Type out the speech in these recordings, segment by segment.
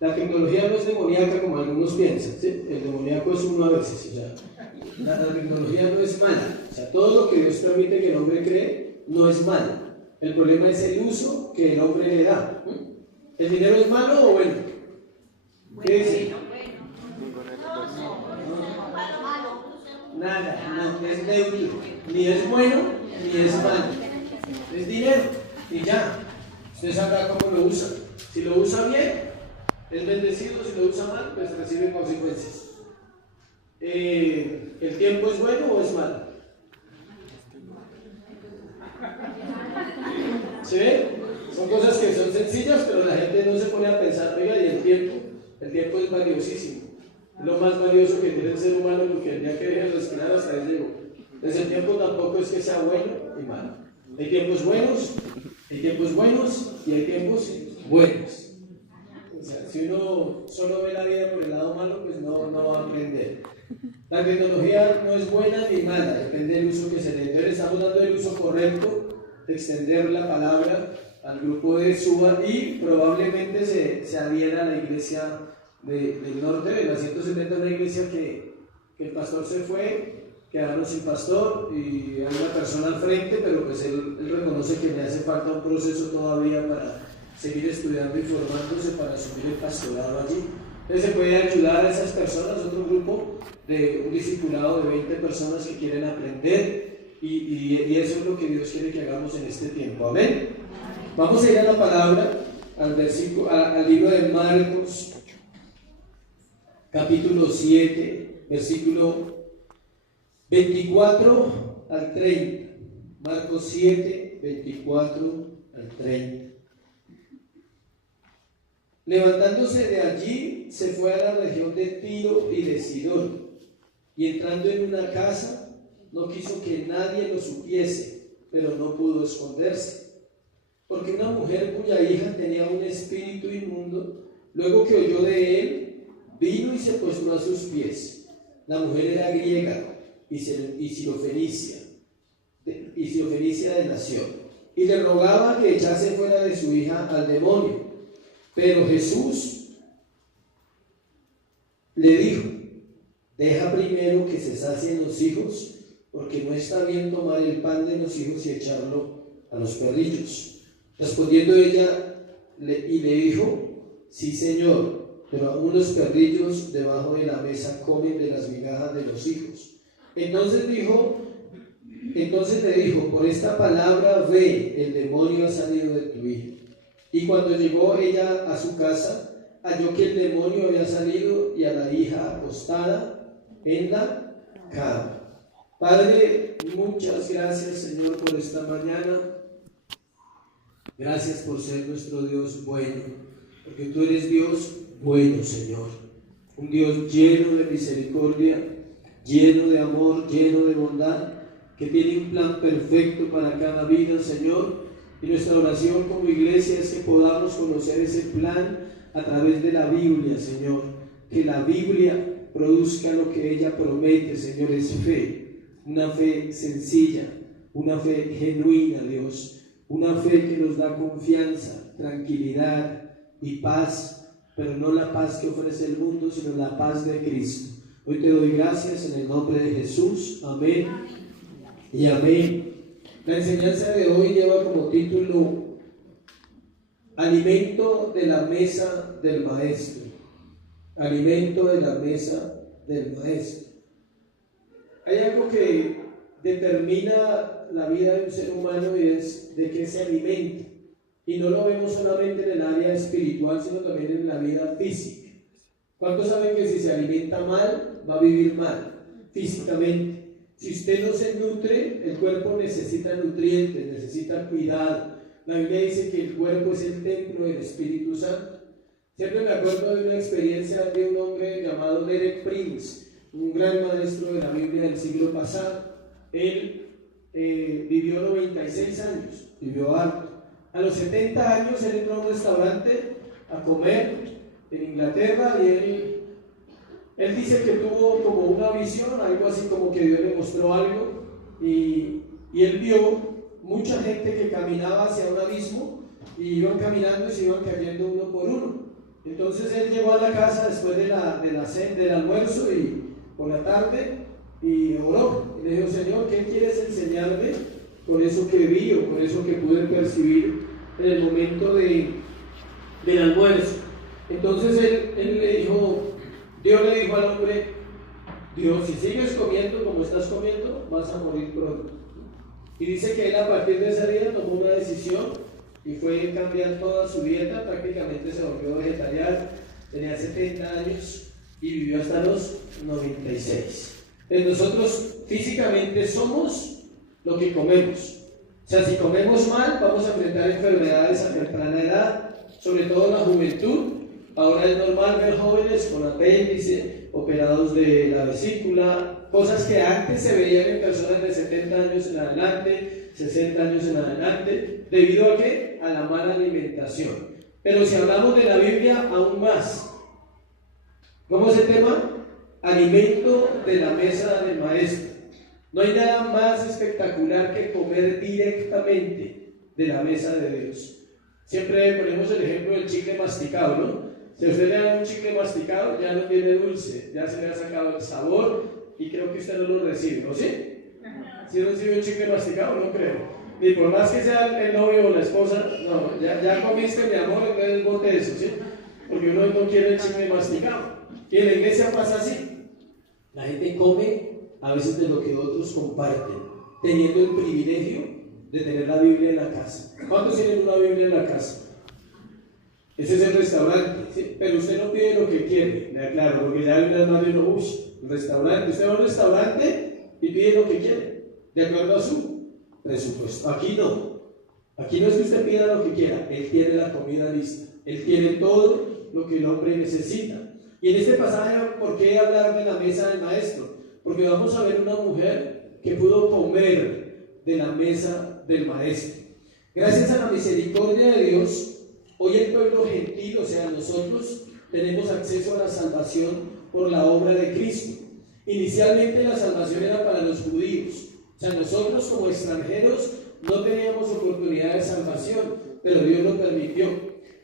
La tecnología no es demoníaca como algunos piensan, ¿sí? El demoníaco es uno a veces, o sea, la tecnología no es mala, o sea, todo lo que Dios permite que el hombre cree no es malo. El problema es el uso que el hombre le da. ¿El dinero es malo o bueno? ¿Qué dice? Nada, no es neutro, ni es bueno ni es malo. Es dinero y ya. Usted sabrá cómo lo usa. Si lo usa bien, es bendecido. Si lo usa mal, pues recibe consecuencias. ¿El tiempo es bueno o es malo? ¿Sí ven? Son cosas que son sencillas, pero la gente no se pone a pensar, oiga, y el tiempo es valiosísimo. Es lo más valioso que tiene el ser humano, porque el día que deje de respirar hasta ahí llegó. Entonces el tiempo tampoco es que sea bueno y malo. Hay tiempos buenos y hay tiempos buenos. O sea, si uno solo ve la vida por el lado malo, pues no va a aprender. La tecnología no es buena ni mala, depende del uso que se le dé. Estamos dando el uso correcto de extender la palabra al grupo de Suba y probablemente se adhiera a la iglesia del norte, de la 170, una iglesia que el pastor se fue, quedaron sin pastor y hay una persona al frente, pero pues él reconoce que le hace falta un proceso todavía para seguir estudiando y formándose para asumir el pastorado allí. Entonces se puede ayudar a esas personas, otro grupo de un discipulado de 20 personas que quieren aprender y eso es lo que Dios quiere que hagamos en este tiempo. Amén. Vamos a ir a la palabra, al libro de Marcos, capítulo 7, versículo 24 al 30. Marcos 7, 24 al 30. Levantándose de allí, se fue a la región de Tiro y de Sidón, y entrando en una casa, no quiso que nadie lo supiese, pero no pudo esconderse, porque una mujer cuya hija tenía un espíritu inmundo, luego que oyó de él, vino y se postró a sus pies. La mujer era griega y sirofenicia de nación, y le rogaba que echase fuera de su hija al demonio. Pero Jesús le dijo: deja primero que se sacien los hijos, porque no está bien tomar el pan de los hijos y echarlo a los perrillos. Respondiendo ella le dijo: sí, Señor, pero aún los perrillos debajo de la mesa comen de las migajas de los hijos. Entonces le dijo: por esta palabra ve, el demonio ha salido de tu hija. Y cuando llegó ella a su casa, halló que el demonio había salido y a la hija acostada en la cama. Padre, muchas gracias, Señor, por esta mañana. Gracias por ser nuestro Dios bueno, porque tú eres Dios bueno, Señor. Un Dios lleno de misericordia, lleno de amor, lleno de bondad, que tiene un plan perfecto para cada vida, Señor. Y nuestra oración como iglesia es que podamos conocer ese plan a través de la Biblia, Señor. Que la Biblia produzca lo que ella promete, Señor, es fe. Una fe sencilla, una fe genuina, Dios. Una fe que nos da confianza, tranquilidad y paz, pero no la paz que ofrece el mundo, sino la paz de Cristo. Hoy te doy gracias en el nombre de Jesús. Amén y amén. La enseñanza de hoy lleva como título Alimento de la mesa del Maestro. Alimento de la mesa del Maestro. Hay algo que determina la vida de un ser humano y es de qué se alimenta. Y no lo vemos solamente en el área espiritual, sino también en la vida física. ¿Cuántos saben que si se alimenta mal, va a vivir mal físicamente? Si usted no se nutre, el cuerpo necesita nutrientes, necesita cuidado. La Biblia dice que el cuerpo es el templo del Espíritu Santo. Siempre me acuerdo de una experiencia de un hombre llamado Derek Prince, un gran maestro de la Biblia del siglo pasado. Él vivió 96 años, vivió harto. A los 70 años él entró a un restaurante a comer en Inglaterra y él dice que tuvo como una visión, algo así como que Dios le mostró algo y él vio mucha gente que caminaba hacia un abismo y iban caminando y se iban cayendo uno por uno. Entonces él llegó a la casa después del almuerzo y por la tarde y oró. Y le dijo: Señor, ¿qué quieres enseñarme con eso que vi o con eso que pude percibir en el momento del almuerzo? Entonces él le dijo, Dios le dijo al hombre: Dios, si sigues comiendo como estás comiendo, vas a morir pronto. Y dice que él a partir de ese día tomó una decisión y fue cambiar toda su dieta. Prácticamente se volvió vegetariano, tenía 70 años y vivió hasta los 96. Entonces nosotros físicamente somos lo que comemos. O sea, si comemos mal, vamos a enfrentar enfermedades a temprana edad, sobre todo en la juventud. Ahora es normal ver jóvenes con apéndice, operados de la vesícula, cosas que antes se veían en personas de 70 años en adelante, 60 años en adelante. ¿Debido a qué? A la mala alimentación. Pero si hablamos de la Biblia, aún más. ¿Cómo es el tema? Alimento de la mesa del maestro. No hay nada más espectacular que comer directamente de la mesa de Dios. Siempre ponemos el ejemplo del chicle masticado, ¿no? Si a usted le da un chicle masticado, ya no tiene dulce, ya se le ha sacado el sabor y creo que usted no lo recibe, ¿no? ¿Sí? ¿Sí recibe un chicle masticado? No creo. Ni por más que sea el novio o la esposa, no, ya comiste, mi amor, entonces bote eso, ¿sí? Porque uno no quiere el chicle masticado. Y en la iglesia pasa así. La gente come a veces de lo que otros comparten, teniendo el privilegio de tener la Biblia en la casa. ¿Cuántos tienen una Biblia en la casa? Ese es el restaurante, ¿sí? Pero usted no pide lo que quiere, le aclaro, porque ya hay más de uno, restaurante. Usted va a un restaurante y pide lo que quiere, de acuerdo a su presupuesto. Aquí no. Aquí no es que usted pida lo que quiera, Él tiene la comida lista. Él tiene todo lo que el hombre necesita. Y en este pasaje, ¿por qué hablar de la mesa del maestro? Porque vamos a ver una mujer que pudo comer de la mesa del maestro. Gracias a la misericordia de Dios, hoy el pueblo gentil, o sea, nosotros, tenemos acceso a la salvación por la obra de Cristo. Inicialmente la salvación era para los judíos. O sea, nosotros como extranjeros no teníamos oportunidad de salvación, pero Dios lo permitió.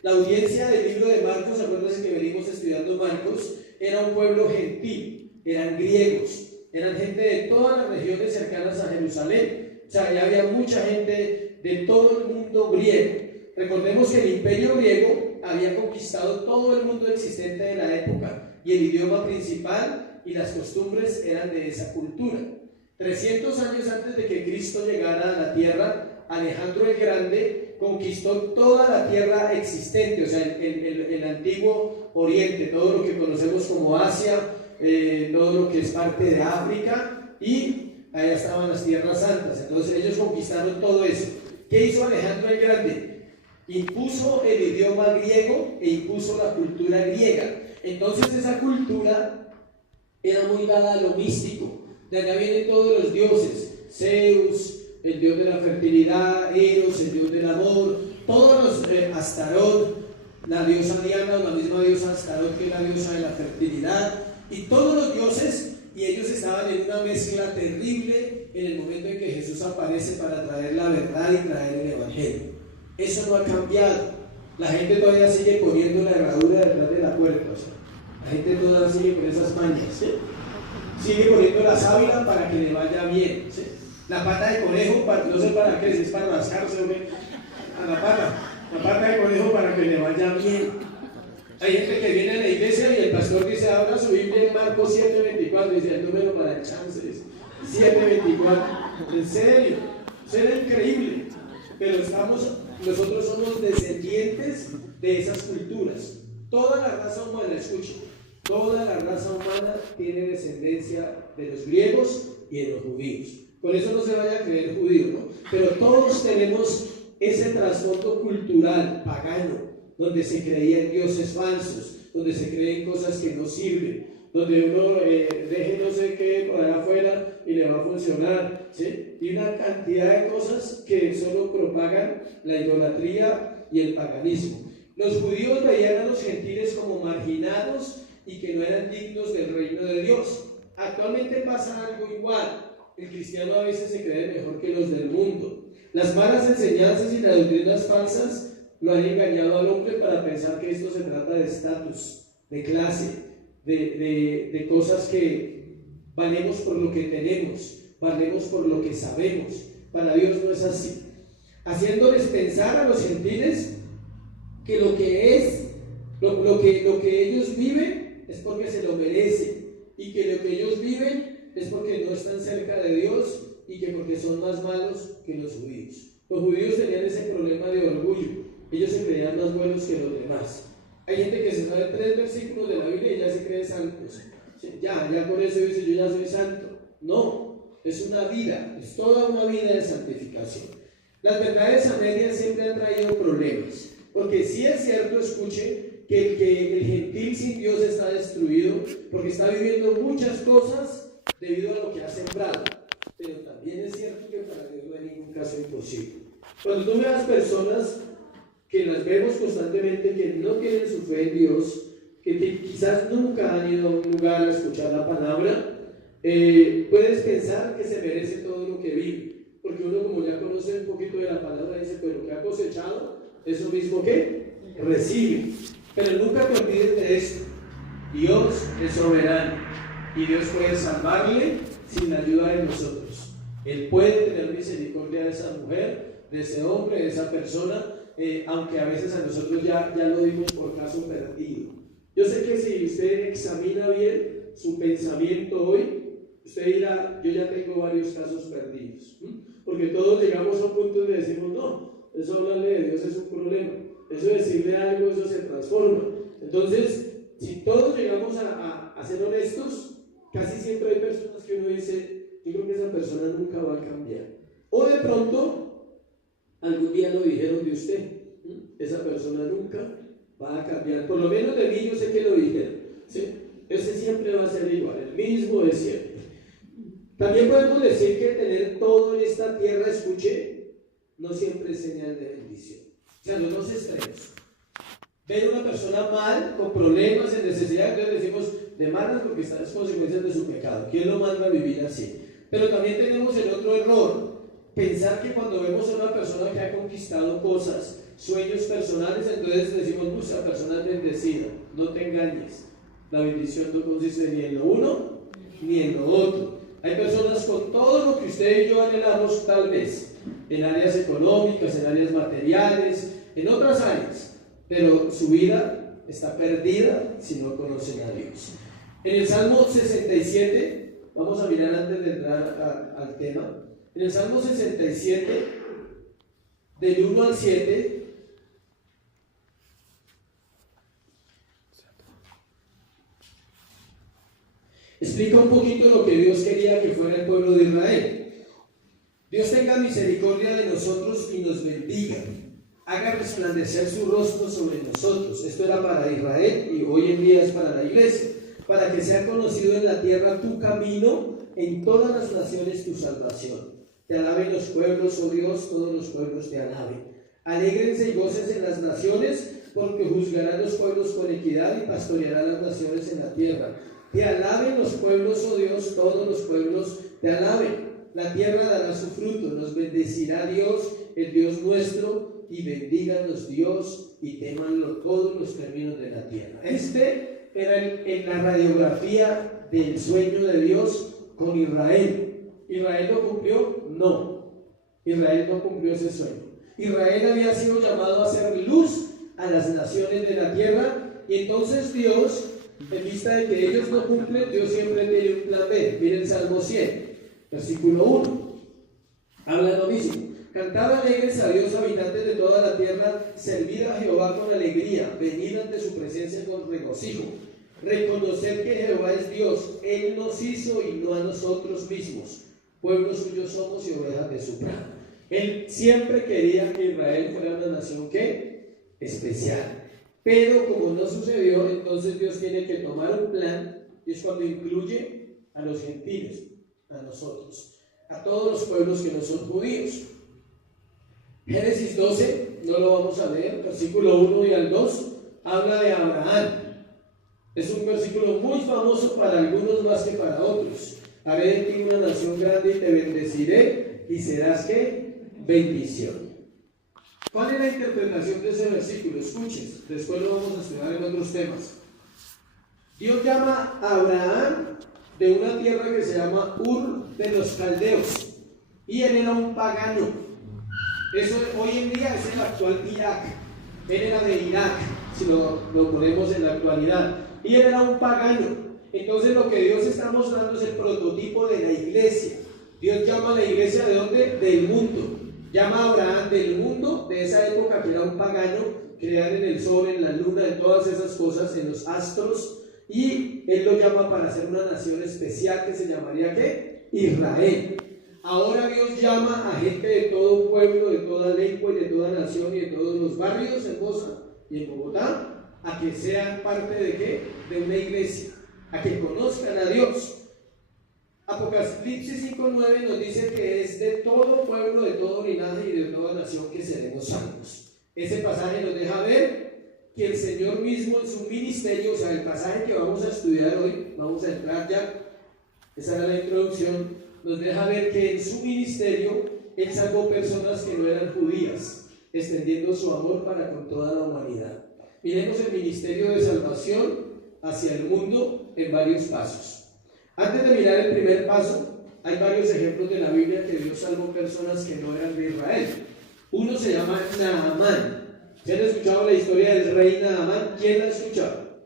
La audiencia del libro de Marcos, acuérdense que venimos estudiando Marcos, era un pueblo gentil, eran griegos, eran gente de todas las regiones cercanas a Jerusalén. O sea, ya había mucha gente de todo el mundo griego. Recordemos que el imperio griego había conquistado todo el mundo existente de la época y el idioma principal y las costumbres eran de esa cultura. 300 años antes de que Cristo llegara a la tierra, Alejandro el Grande conquistó toda la tierra existente, o sea, el antiguo Oriente, todo lo que conocemos como Asia, todo lo que es parte de África, y allá estaban las tierras santas. Entonces ellos conquistaron todo eso. ¿Qué hizo Alejandro el Grande? Impuso el idioma griego e impuso la cultura griega. Entonces esa cultura era muy dada a lo místico. De allá vienen todos los dioses: Zeus, el dios de la fertilidad; Eros, el dios del amor; todos los Astarot, la diosa Diana, o la misma diosa Astarot, que es la diosa de la fertilidad, y todos los dioses. Y ellos estaban en una mezcla terrible en el momento en que Jesús aparece para traer la verdad y traer el evangelio. Eso no ha cambiado. La gente todavía sigue poniendo la herradura detrás de la puerta, o sea, la gente todavía sigue con esas mañas, ¿sí? Sigue poniendo la sábila para que le vaya bien, ¿sí? La pata de conejo, no sé para qué, si es para rascarse o qué. A la pata de conejo para que le vaya bien. Hay gente que viene a la iglesia y el pastor dice: abra su Biblia en Marcos 7:24, dice el número para el chance, 7:24. En serio, será increíble. Pero nosotros somos descendientes de esas culturas. Toda la raza humana, escuchen, toda la raza humana tiene descendencia de los griegos y de los judíos. Con eso no se vaya a creer judío, ¿no? Pero todos tenemos ese trasfondo cultural pagano, donde se creían dioses falsos, donde se creen cosas que no sirven, donde uno deje no sé qué por allá afuera y le va a funcionar, ¿sí? Y una cantidad de cosas que solo propagan la idolatría y el paganismo. Los judíos veían a los gentiles como marginados y que no eran dignos del reino de Dios. Actualmente pasa algo igual. El cristiano a veces se cree mejor que los del mundo. Las malas enseñanzas y las doctrinas falsas lo han engañado al hombre para pensar que esto se trata de estatus, de clase, de cosas que valemos por lo que tenemos, valemos por lo que sabemos. Para Dios no es así. Haciéndoles pensar a los gentiles que lo que ellos viven es porque se lo merecen, y que lo que ellos viven es porque no están cerca de Dios, y que porque son más malos que los judíos. Los judíos tenían ese problema de orgullo. Ellos se creían más buenos que los demás. Hay gente que se sabe 3 versículos de la Biblia y ya se cree santos. Ya con eso dice: yo ya soy santo. No, es una vida, es toda una vida de santificación. Las verdades a medias siempre han traído problemas, porque sí es cierto, escuche, que el gentil sin Dios está destruido, porque está viviendo muchas cosas debido a lo que ha sembrado. Pero también es cierto que para Dios no hay ningún caso imposible. Cuando tú veas personas que las vemos constantemente, que no tienen su fe en Dios, que quizás nunca han ido a un lugar a escuchar la palabra, puedes pensar que se merece todo lo que vive, porque uno, como ya conoce un poquito de la palabra, dice: pues lo que ha cosechado, eso mismo que recibe. Pero nunca te olvides de esto: Dios es soberano y Dios puede salvarle sin la ayuda de nosotros. Él puede tener misericordia de esa mujer, de ese hombre, de esa persona, aunque a veces a nosotros ya lo dimos por caso perdido. Yo sé que si usted examina bien su pensamiento hoy, usted dirá: yo ya tengo varios casos perdidos, porque todos llegamos a un punto donde decimos: no, eso hablarle de Dios es un problema, eso decirle algo, eso se transforma. Entonces, si todos llegamos a ser honestos, casi siempre hay personas que uno dice: yo creo que esa persona nunca va a cambiar. O de pronto, algún día lo dijeron de usted: esa persona nunca va a cambiar. Por lo menos de mí yo sé que lo dijeron, ¿sí? Ese siempre va a ser igual, el mismo de siempre. También podemos decir que tener todo en esta tierra, escuche, no siempre es señal de bendición. O sea, los dos extremos. Ver una persona mal, con problemas, en necesidad, entonces decimos: de malas, porque están las consecuencias de su pecado. ¿Quién lo manda a vivir así? Pero también tenemos el otro error: pensar que cuando vemos a una persona que ha conquistado cosas, sueños personales, entonces decimos: esa persona es bendecida. No te engañes. La bendición no consiste ni en lo uno ni en lo otro. Hay personas con todo lo que usted y yo anhelamos, tal vez en áreas económicas, en áreas materiales, en otras áreas, pero su vida está perdida si no conocen a Dios. En el Salmo 67, vamos a mirar antes de entrar al tema. En el Salmo 67, del 1 al 7, explica un poquito lo que Dios quería que fuera el pueblo de Israel. Dios tenga misericordia de nosotros y nos bendiga, haga resplandecer su rostro sobre nosotros. Esto era para Israel y hoy en día es para la iglesia, para que sea conocido en la tierra tu camino, en todas las naciones tu salvación. Te alaben los pueblos, oh Dios, todos los pueblos te alaben. Alégrense y gócense en las naciones, porque juzgarán los pueblos con equidad y pastorearán las naciones en la tierra. Te alaben los pueblos, oh Dios, todos los pueblos te alaben. La tierra dará su fruto, nos bendecirá Dios, el Dios nuestro, y bendíganos Dios, y témanlo todos los términos de la tierra. Este era la radiografía del sueño de Dios con Israel. ¿Israel lo cumplió? No. Israel no cumplió ese sueño. Israel había sido llamado a hacer luz a las naciones de la tierra, y entonces Dios, en vista de que ellos no cumplen, Dios siempre tiene un plan B. Miren el Salmo 100, versículo 1. Habla lo mismo. Cantad alegres a Dios, habitantes de toda la tierra, servid a Jehová con alegría, venid ante su presencia con regocijo. Reconocer que Jehová es Dios, Él nos hizo y no a nosotros mismos, pueblo suyo somos y ovejas de su prado. Él siempre quería que Israel fuera una nación ¿qué? Especial. Pero como no sucedió, entonces Dios tiene que tomar un plan, y es cuando incluye a los gentiles, a nosotros, a todos los pueblos que no son judíos. Génesis 12, no lo vamos a leer, versículo 1 y al 2, habla de Abraham. Es un versículo muy famoso para algunos más que para otros. Haré de ti una nación grande y te bendeciré y serás ¿qué? Bendición. ¿Cuál es la interpretación de ese versículo? Escuchen, después lo vamos a estudiar en otros temas. Dios llama a Abraham de una tierra que se llama Ur de los Caldeos, y él era un pagano. Eso hoy en día es el actual Irak. Él era de Irak, si lo ponemos en la actualidad, y él era un pagano. Entonces lo que Dios está mostrando es el prototipo de la iglesia. Dios llama a la iglesia ¿de dónde? Del mundo. Llama a Abraham del mundo, de esa época que era un pagano, crear en el sol, en la luna, en todas esas cosas, en los astros, y él lo llama para ser una nación especial que se llamaría ¿qué? Israel. Ahora Dios llama a gente de todo pueblo, de toda lengua y de toda nación y de todos los barrios en Bosa y en Bogotá, a que sean parte de ¿qué? De una iglesia, a que conozcan a Dios. Apocalipsis 5:9 nos dice que es de todo pueblo, de todo linaje y de toda nación que seremos salvos. Ese pasaje nos deja ver que el Señor mismo en su ministerio, o sea, el pasaje que vamos a estudiar hoy, vamos a entrar ya, esa era la introducción, nos deja ver que en su ministerio Él salvó personas que no eran judías, extendiendo su amor para con toda la humanidad. Miremos el ministerio de salvación hacia el mundo en varios pasos. Antes de mirar el primer paso, hay varios ejemplos de la Biblia que Dios salvó personas que no eran de Israel. Uno se llama Naamán. ¿Se han escuchado la historia del rey Naamán? ¿Quién la ha escuchado?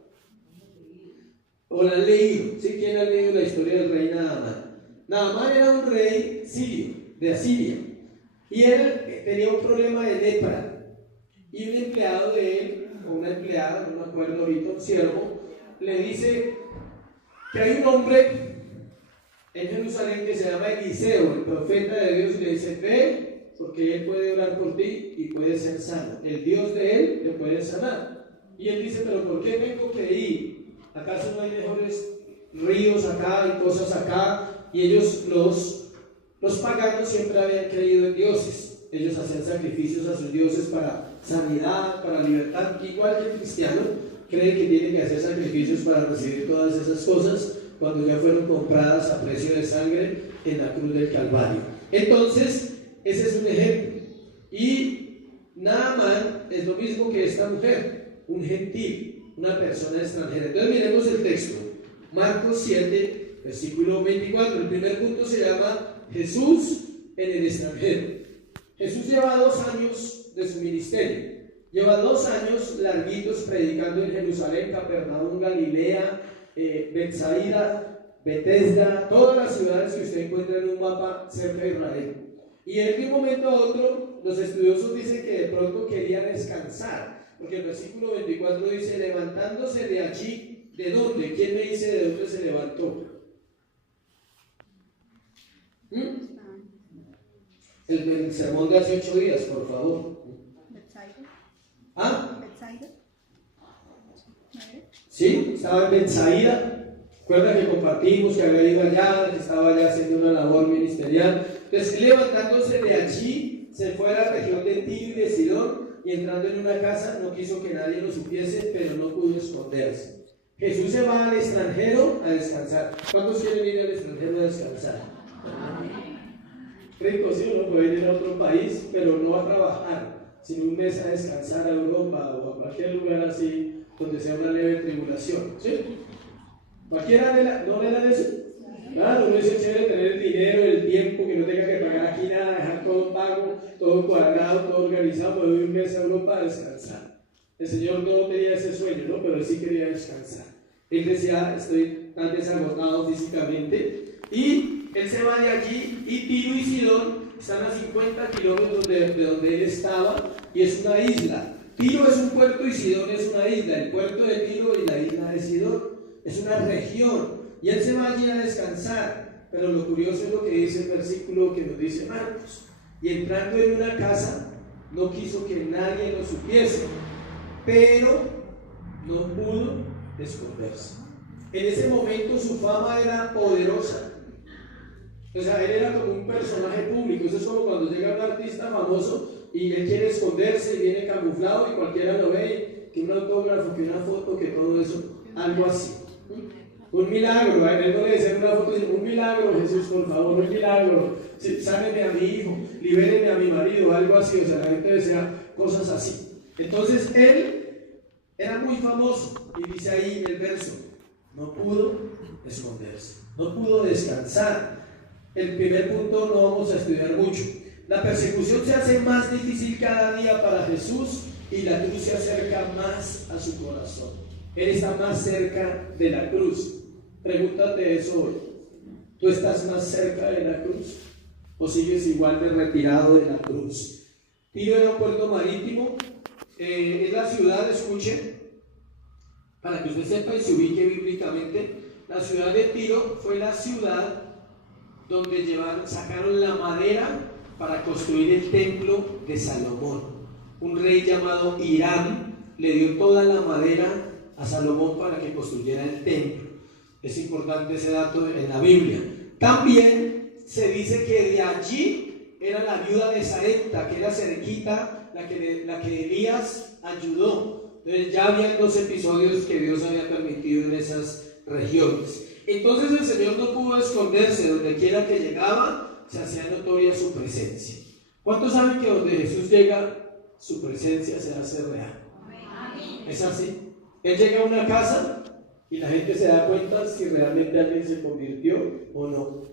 ¿O la han leído? ¿Sí? ¿Quién ha leído la historia del rey Naamán? Naamán era un rey sirio, de Asiria, y él tenía un problema de lepra, y un empleado de él, o una empleada, no me acuerdo ahorita, un siervo, le dice que hay un hombre en Jerusalén que se llama Eliseo, el profeta de Dios, y le dice: ve, porque él puede orar por ti y puede ser sano. El Dios de él le puede sanar. Y él dice: pero ¿por qué tengo que ir? ¿Acaso no hay mejores ríos acá y cosas acá? Y ellos, los paganos, siempre habían creído en dioses. Ellos hacían sacrificios a sus dioses para sanidad, para libertad. Igual que el cristiano cree que tiene que hacer sacrificios para recibir todas esas cosas cuando ya fueron compradas a precio de sangre en la cruz del Calvario. Entonces, ese es un ejemplo. Y Naamán es lo mismo que esta mujer, un gentil, una persona extranjera. Entonces miremos el texto, Marcos 7, versículo 24. El primer punto se llama Jesús en el extranjero. Jesús lleva 2 años de su ministerio. Lleva 2 años larguitos predicando en Jerusalén, Capernaum, Galilea, Betsaida, Betesda, todas las ciudades que usted encuentra en un mapa cerca de Israel. Y de un momento a otro, los estudiosos dicen que de pronto quería descansar, porque el versículo 24 dice: levantándose de allí, ¿de dónde? ¿Quién me dice de dónde se levantó? El sermón de hace 8 días, por favor. ¿Ah? Sí, estaba en Betsaida. Recuerda que compartimos que había ido allá, que estaba allá haciendo una labor ministerial. Entonces, levantándose de allí, se fue a la región de Tiro y de Sidón, y entrando en una casa, no quiso que nadie lo supiese, pero no pudo esconderse. Jesús se va al extranjero a descansar. ¿Cuántos quieren ir al extranjero a descansar? Rico, sí, uno puede ir a otro país, pero no a trabajar, sino un mes a descansar a Europa o a cualquier lugar así donde sea una leve tribulación, ¿sí? ¿Cualquiera no le dan eso? Claro, uno dice chévere tener el dinero, el tiempo, que no tenga que pagar aquí nada, dejar todo pago, todo cuadrado, todo organizado, me voy un mes a Europa a descansar. El Señor no tenía ese sueño, ¿no? Pero él sí quería descansar. Él decía: estoy tan desagotado físicamente, y él se va de allí, y Tiro y Sidón están a 50 kilómetros de donde él estaba, y es una isla. Tiro es un puerto y Sidón es una isla. El puerto de Tiro y la isla de Sidón es una región, y él se va allí a descansar. Pero lo curioso es lo que dice el versículo que nos dice Marcos: y entrando en una casa, no quiso que nadie lo supiese, pero no pudo esconderse. En ese momento su fama era poderosa. O sea, él era como un personaje público. Eso es como cuando llega un artista famoso y él quiere esconderse y viene camuflado y cualquiera lo ve, que un autógrafo, que una foto, que todo eso, algo así. Un milagro. A él no le decían una foto, sino un milagro, Jesús, por favor, un milagro. Sáneme a mi hijo, libéreme a mi marido, algo así. O sea, la gente decía cosas así. Entonces él era muy famoso y dice ahí el verso, no pudo esconderse, no pudo descansar. El primer punto no vamos a estudiar mucho. La persecución se hace más difícil cada día para Jesús y la cruz se acerca más a su corazón. Él está más cerca de la cruz. Pregúntate eso hoy. ¿Tú estás más cerca de la cruz o sigues igual de retirado de la cruz? Tiro era un puerto marítimo. Es la ciudad, escuchen, para que usted sepa y se ubique bíblicamente, la ciudad de Tiro fue la ciudad donde sacaron la madera para construir el templo de Salomón. Un rey llamado Hiram le dio toda la madera a Salomón para que construyera el templo. Es importante ese dato en la Biblia. También se dice que de allí era la viuda de Sarepta, que era cerquita, la que Elías ayudó. Entonces ya había 2 episodios que Dios había permitido en esas regiones. Entonces el Señor no pudo esconderse. Donde quiera que llegaba, se hacía notoria su presencia. ¿Cuántos saben que donde Jesús llega, su presencia se hace real? Es así. Él llega a una casa y la gente se da cuenta si realmente alguien se convirtió o no.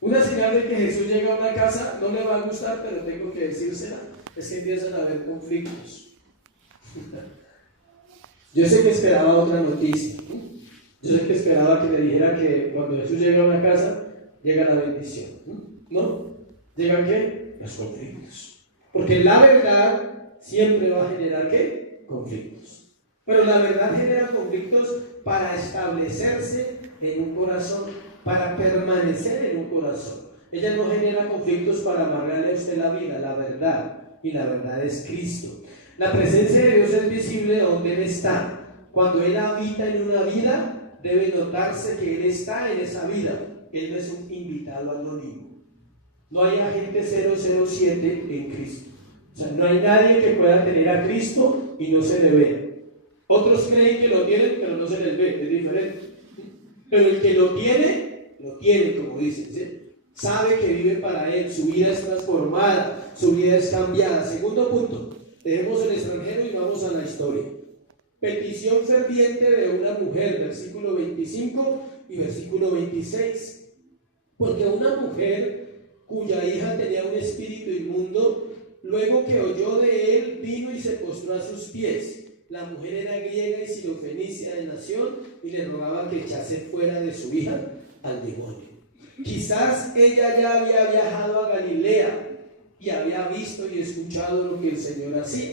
Una señal de que Jesús llega a una casa no le va a gustar, pero tengo que decírsela, es que empiezan a haber conflictos. Yo sé que esperaba otra noticia. Yo sé que esperaba que me dijera que cuando Jesús llega a una casa, llega la bendición. ¿No? ¿Llegan qué? Los conflictos. Porque la verdad siempre va a generar ¿qué? Conflictos. Pero la verdad genera conflictos para establecerse en un corazón, para permanecer en un corazón. Ella no genera conflictos para amargarle a usted la vida, la verdad, y la verdad es Cristo. La presencia de Dios es visible donde Él está. Cuando Él habita en una vida, debe notarse que Él está en esa vida. Él no es un invitado anónimo. No hay agente 007 en Cristo. O sea, no hay nadie que pueda tener a Cristo y no se le ve. Otros creen que lo tienen, pero no se les ve, es diferente. Pero el que lo tiene, como dicen, ¿sí? Sabe que vive para Él, su vida es transformada, su vida es cambiada. Segundo punto, dejemos el extranjero y vamos a la historia. Petición ferviente de una mujer, versículo 25 y versículo 26. Porque una mujer cuya hija tenía un espíritu inmundo, luego que oyó de él, vino y se postró a sus pies. La mujer era griega y sirofenicia de nación y le rogaba que echase fuera de su hija al demonio. Quizás ella ya había viajado a Galilea y había visto y escuchado lo que el Señor hacía.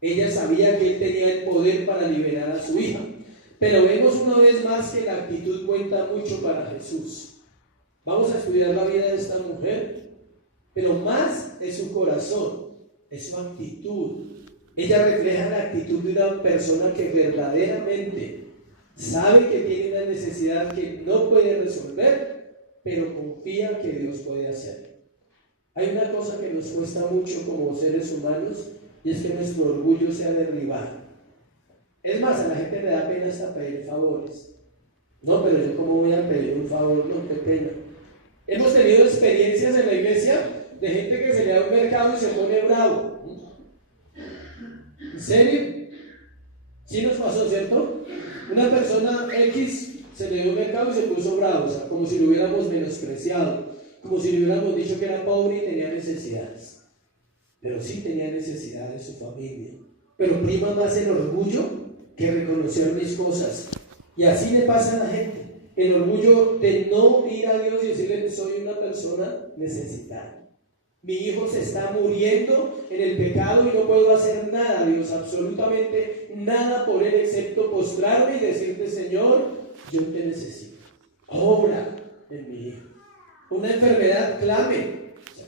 Ella sabía que Él tenía el poder para liberar a su hija. Pero vemos una vez más que la actitud cuenta mucho para Jesús. Vamos a estudiar la vida de esta mujer, pero más es su corazón, es su actitud. Ella refleja la actitud de una persona que verdaderamente sabe que tiene una necesidad que no puede resolver, pero confía que Dios puede hacer. Hay una cosa que nos cuesta mucho como seres humanos, y es que nuestro orgullo sea derribado. Es más, a la gente le da pena hasta pedir favores. No, pero yo cómo voy a pedir un favor, no, qué pena. Hemos tenido experiencias en la iglesia de gente que se le da un mercado y se pone bravo. ¿En serio? Sí nos pasó, ¿cierto? Una persona X se le dio un mercado y se puso bravo, o sea, como si lo hubiéramos menospreciado, como si le hubiéramos dicho que era pobre y tenía necesidades. Pero sí tenía necesidades de su familia. Pero prima más el orgullo que reconocer mis cosas. Y así le pasa a la gente. El orgullo de no ir a Dios y decirle: soy una persona necesitada. Mi hijo se está muriendo en el pecado y no puedo hacer nada, Dios, absolutamente nada por él, excepto postrarme y decirte: Señor, yo te necesito. Obra en mi hijo. Una enfermedad, clame.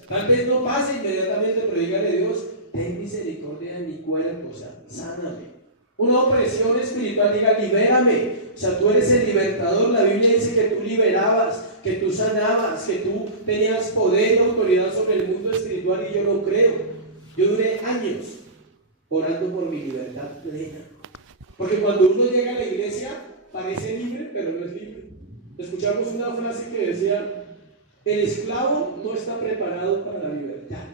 Tal vez no pase inmediatamente, pero dígale: Dios, ten misericordia de mi cuerpo, o sea, sáname. Una opresión espiritual, diga: libérame. O sea, tú eres el libertador. La Biblia dice que tú liberabas, que tú sanabas, que tú tenías poder y autoridad sobre el mundo espiritual, y yo lo creo. Yo duré años orando por mi libertad plena. Porque cuando uno llega a la iglesia, parece libre, pero no es libre. Escuchamos una frase que decía: el esclavo no está preparado para la libertad.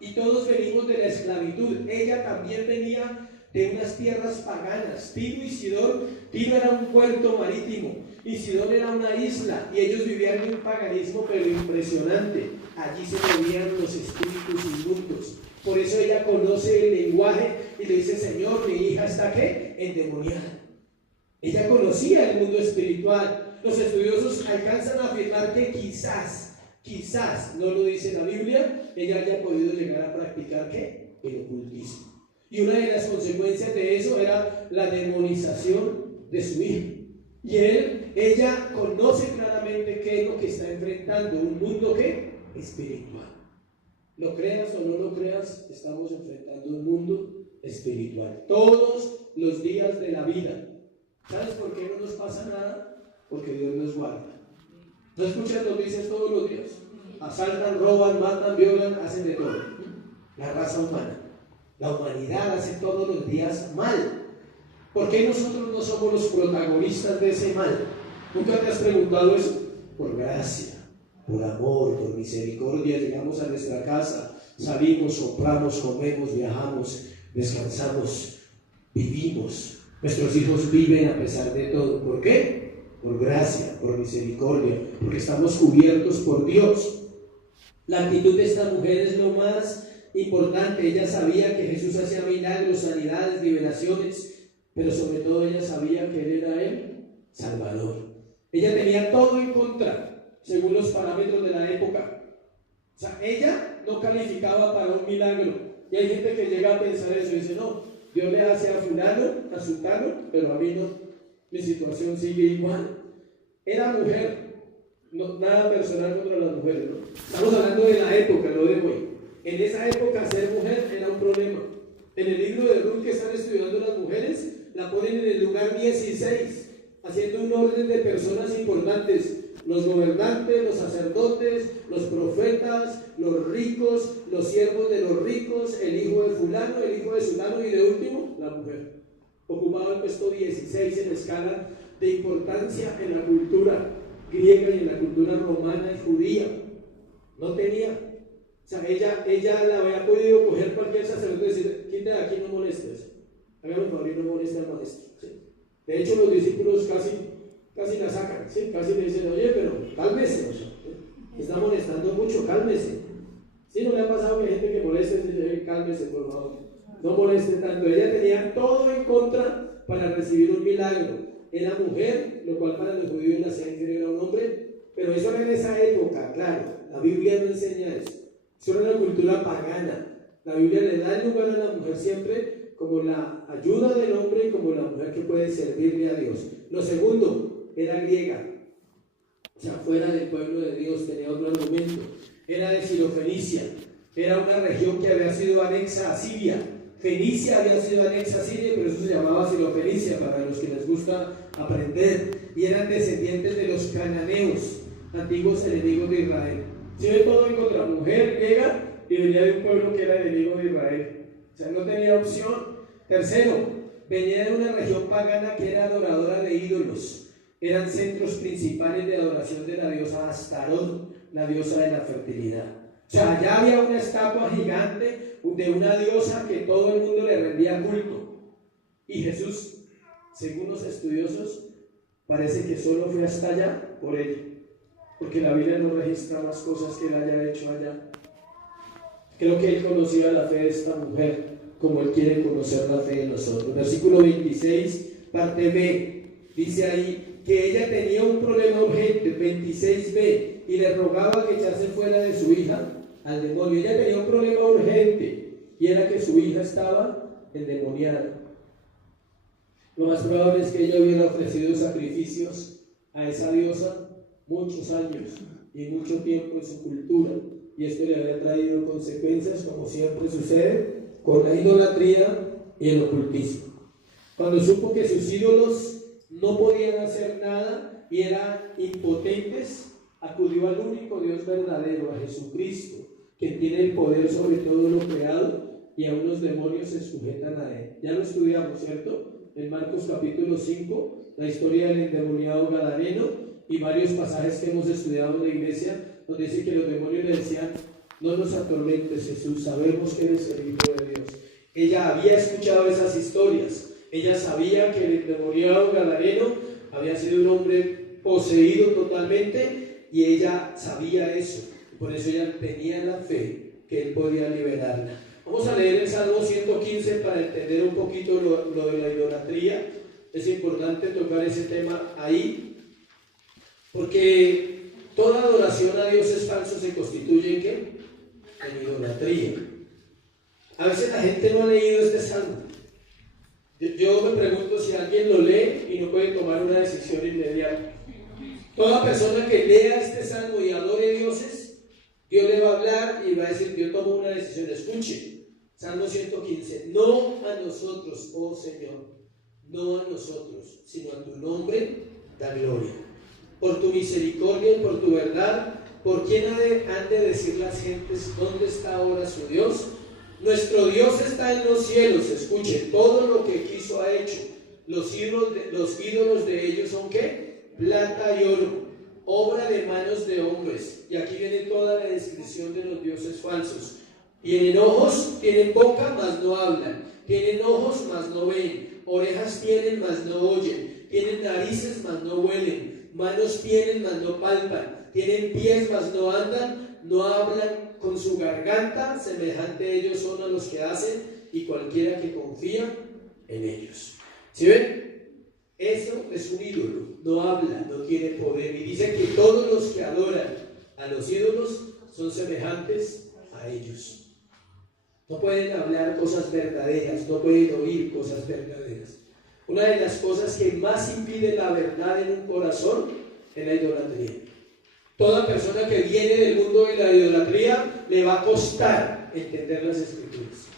Y todos venimos de la esclavitud. Ella también venía de unas tierras paganas. Tiro y Sidón. Tiro era un puerto marítimo y Sidón era una isla, y ellos vivían en un paganismo pero impresionante. Allí se movían los espíritus inmundos. Por eso ella conoce el lenguaje y le dice: Señor, mi hija está ¿qué? Endemoniada. Ella conocía el mundo espiritual. Los estudiosos alcanzan a afirmar que quizás, no lo dice la Biblia, ella haya podido llegar a practicar ¿qué? El ocultismo. Y una de las consecuencias de eso era la demonización de su hija. Y ella conoce claramente qué es lo que está enfrentando, un mundo ¿qué? Espiritual. Lo creas o no lo creas, estamos enfrentando un mundo espiritual todos los días de la vida. ¿Sabes por qué no nos pasa nada? Porque Dios nos guarda. ¿No escuchas noticias todos los días? Asaltan, roban, matan, violan, hacen de todo. La raza humana, la humanidad hace todos los días mal. ¿Por qué nosotros no somos los protagonistas de ese mal? ¿Nunca te has preguntado eso? Por gracia, por amor, por misericordia, llegamos a nuestra casa, salimos, soplamos, comemos, viajamos, descansamos, vivimos. Nuestros hijos viven a pesar de todo. ¿Por qué? Por gracia, por misericordia, porque estamos cubiertos por Dios. La actitud de esta mujer es lo más importante. Ella sabía que Jesús hacía milagros, sanidades, liberaciones, pero sobre todo ella sabía que Él era el Salvador. Ella tenía todo en contra, según los parámetros de la época. O sea, ella no calificaba para un milagro. Y hay gente que llega a pensar eso y dice: no, Dios le hace a fulano, a sultano, pero a mí no. Mi situación sigue igual. Era mujer, no, nada personal contra las mujeres, ¿no? Estamos hablando de la época, no de hoy. En esa época ser mujer era un problema. En el libro de Ruth que están estudiando las mujeres, la ponen en el lugar 16, haciendo un orden de personas importantes: los gobernantes, los sacerdotes, los profetas, los ricos, los siervos de los ricos, el hijo de fulano, el hijo de sultano, y de último, la mujer. Ocupaba el puesto 16 en la escala de importancia en la cultura griega y en la cultura romana y judía. No tenía. O sea, ella la había podido coger cualquier sacerdote y decir: quítate de aquí, no molestes. Hágame un favor y no moleste al maestro. ¿Sí? De hecho, los discípulos casi la sacan, ¿sí? Casi le dicen: oye, pero cálmese, ¿sí? Está molestando mucho, cálmese. ¿Sí? ¿No le ha pasado que hay gente que moleste y dice: cálmese, por favor, no moleste tanto? Ella tenía todo en contra para recibir un milagro. Era mujer, lo cual para los judíos la hacía inferior a un hombre, pero eso era en esa época, claro. La Biblia no enseña eso. Eso era una cultura pagana. La Biblia le da el lugar a la mujer siempre como la ayuda del hombre y como la mujer que puede servirle a Dios. Lo segundo, era griega. O sea, fuera del pueblo de Dios, tenía otro argumento. Era de Sirofenicia. Era una región que había sido anexa a Siria. Fenicia había sido anexa a Siria, pero eso se llamaba Sirofenicia, para los que les gusta aprender. Y eran descendientes de los cananeos, antiguos enemigos de Israel. Se ve todo en contra: mujer griega y venía de un pueblo que era enemigo de Israel. O sea, no tenía opción. Tercero, venía de una región pagana que era adoradora de ídolos. Eran centros principales de adoración de la diosa Astarot, la diosa de la fertilidad. O sea, allá había una estatua gigante de una diosa que todo el mundo le rendía culto. Y Jesús, según los estudiosos, parece que solo fue hasta allá por ello, porque la Biblia no registra más cosas que él haya hecho allá. Creo que él conocía la fe de esta mujer como él quiere conocer la fe de nosotros. Versículo 26, parte B, dice ahí que ella tenía un problema urgente. 26b, y le rogaba que echase fuera de su hija al demonio. Ella tenía un problema urgente, y era que su hija estaba endemoniada. Lo más probable es que ella hubiera ofrecido sacrificios a esa diosa muchos años y mucho tiempo en su cultura, y esto le había traído consecuencias, como siempre sucede con la idolatría y el ocultismo. Cuando supo que sus ídolos no podían hacer nada y eran impotentes, acudió al único Dios verdadero, a Jesucristo, que tiene el poder sobre todo lo creado, y aún los demonios se sujetan a él. Ya lo estudiamos, ¿cierto? En Marcos capítulo 5, la historia del endemoniado gadareno y varios pasajes que hemos estudiado en la iglesia, donde dice que los demonios le decían: no nos atormentes, Jesús, sabemos que eres el Hijo de Dios. Ella había escuchado esas historias, ella sabía que el endemoniado gadareno había sido un hombre poseído totalmente y ella sabía eso, por eso ella tenía la fe que él podía liberarla. Vamos a leer el Salmo 115 para entender un poquito lo de la idolatría. Es importante tocar ese tema ahí, porque toda adoración a dioses falsos se constituye ¿en qué? En idolatría. A veces la gente no ha leído este salmo. Yo me pregunto si alguien lo lee y no puede tomar una decisión inmediata. Toda persona que lea este salmo y adore dioses, Dios le va a hablar y va a decir: yo tomo una decisión. Escuche, Salmo 115: no a nosotros, oh Señor, no a nosotros, sino a tu nombre da gloria. Por tu misericordia y por tu verdad, ¿por quién han de decir las gentes dónde está ahora su Dios? Nuestro Dios está en los cielos. Escuche, todo lo que quiso ha hecho. Los ídolos de ellos son ¿qué? Plata y oro, obra de manos de hombres. Y aquí viene toda la descripción de los dioses falsos. Tienen ojos, tienen boca, mas no hablan. Tienen ojos, mas no ven. Orejas tienen, mas no oyen. Tienen narices, mas no huelen. Manos tienen, mas no palpan. Tienen pies, mas no andan. No hablan con su garganta. Semejante ellos son a los que hacen, y cualquiera que confía en ellos. ¿Sí ven? Eso es un ídolo. No habla, no tiene poder. Y dice que todos los que adoran a los ídolos son semejantes a ellos. No pueden hablar cosas verdaderas, no pueden oír cosas verdaderas. Una de las cosas que más impide la verdad en un corazón es la idolatría. Toda persona que viene del mundo de la idolatría le va a costar entender las escrituras.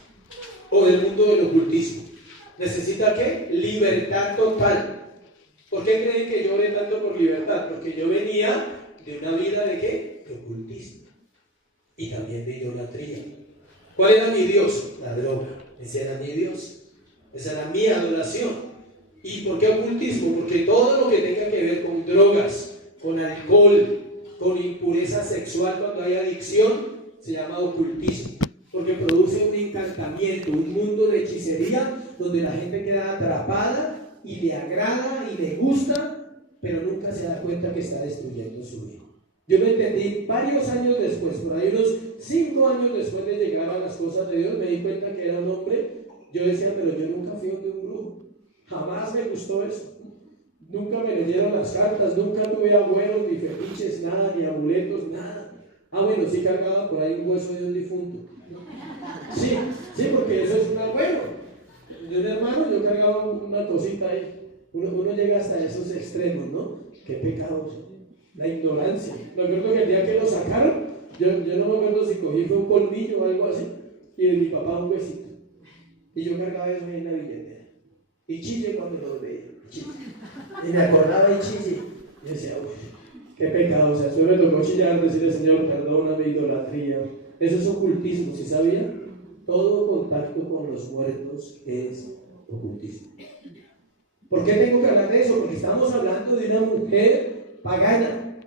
O del mundo del ocultismo. ¿Necesita qué? Libertad total. ¿Por qué creen que yo oré tanto por libertad? Porque yo venía de una vida de ¿qué? De ocultismo. Y también de idolatría. ¿Cuál era mi Dios? La droga. Ese era mi Dios. Esa era mi adoración. ¿Y por qué ocultismo? Porque todo lo que tenga que ver con drogas, con alcohol, con impureza sexual, cuando hay adicción, se llama ocultismo. Porque produce un encantamiento, un mundo de hechicería, donde la gente queda atrapada y le agrada y le gusta, pero nunca se da cuenta que está destruyendo su vida. Yo lo entendí varios años después, por ahí unos 5 años después de llegar a las cosas de Dios, me di cuenta que era un hombre. Yo decía: pero yo nunca fui de un brujo, jamás me gustó eso, nunca me leyeron las cartas, nunca tuve abuelos, ni fetiches, nada, ni amuletos, nada. Bueno, sí cargaba por ahí un hueso de un difunto. Sí, porque eso es un abuelo. Yo de hermano, yo cargaba una cosita ahí. Uno llega hasta esos extremos, ¿no? Qué pecado, la ignorancia. Me acuerdo que el día que lo sacaron, yo no me acuerdo si cogí fue un colmillo o algo así, y de mi papá un huesito. Y yo cargaba eso ahí en la billetera. Y chille cuando lo veía. Y me acordaba y chille. Y decía: uy, qué pecado. O sea, eso me tocó chillar, decirle: Señor, perdona mi idolatría. Eso es ocultismo, ¿sí sabía? Todo contacto con los muertos es ocultismo. ¿Por qué tengo que hablar de eso? Porque estamos hablando de una mujer pagana.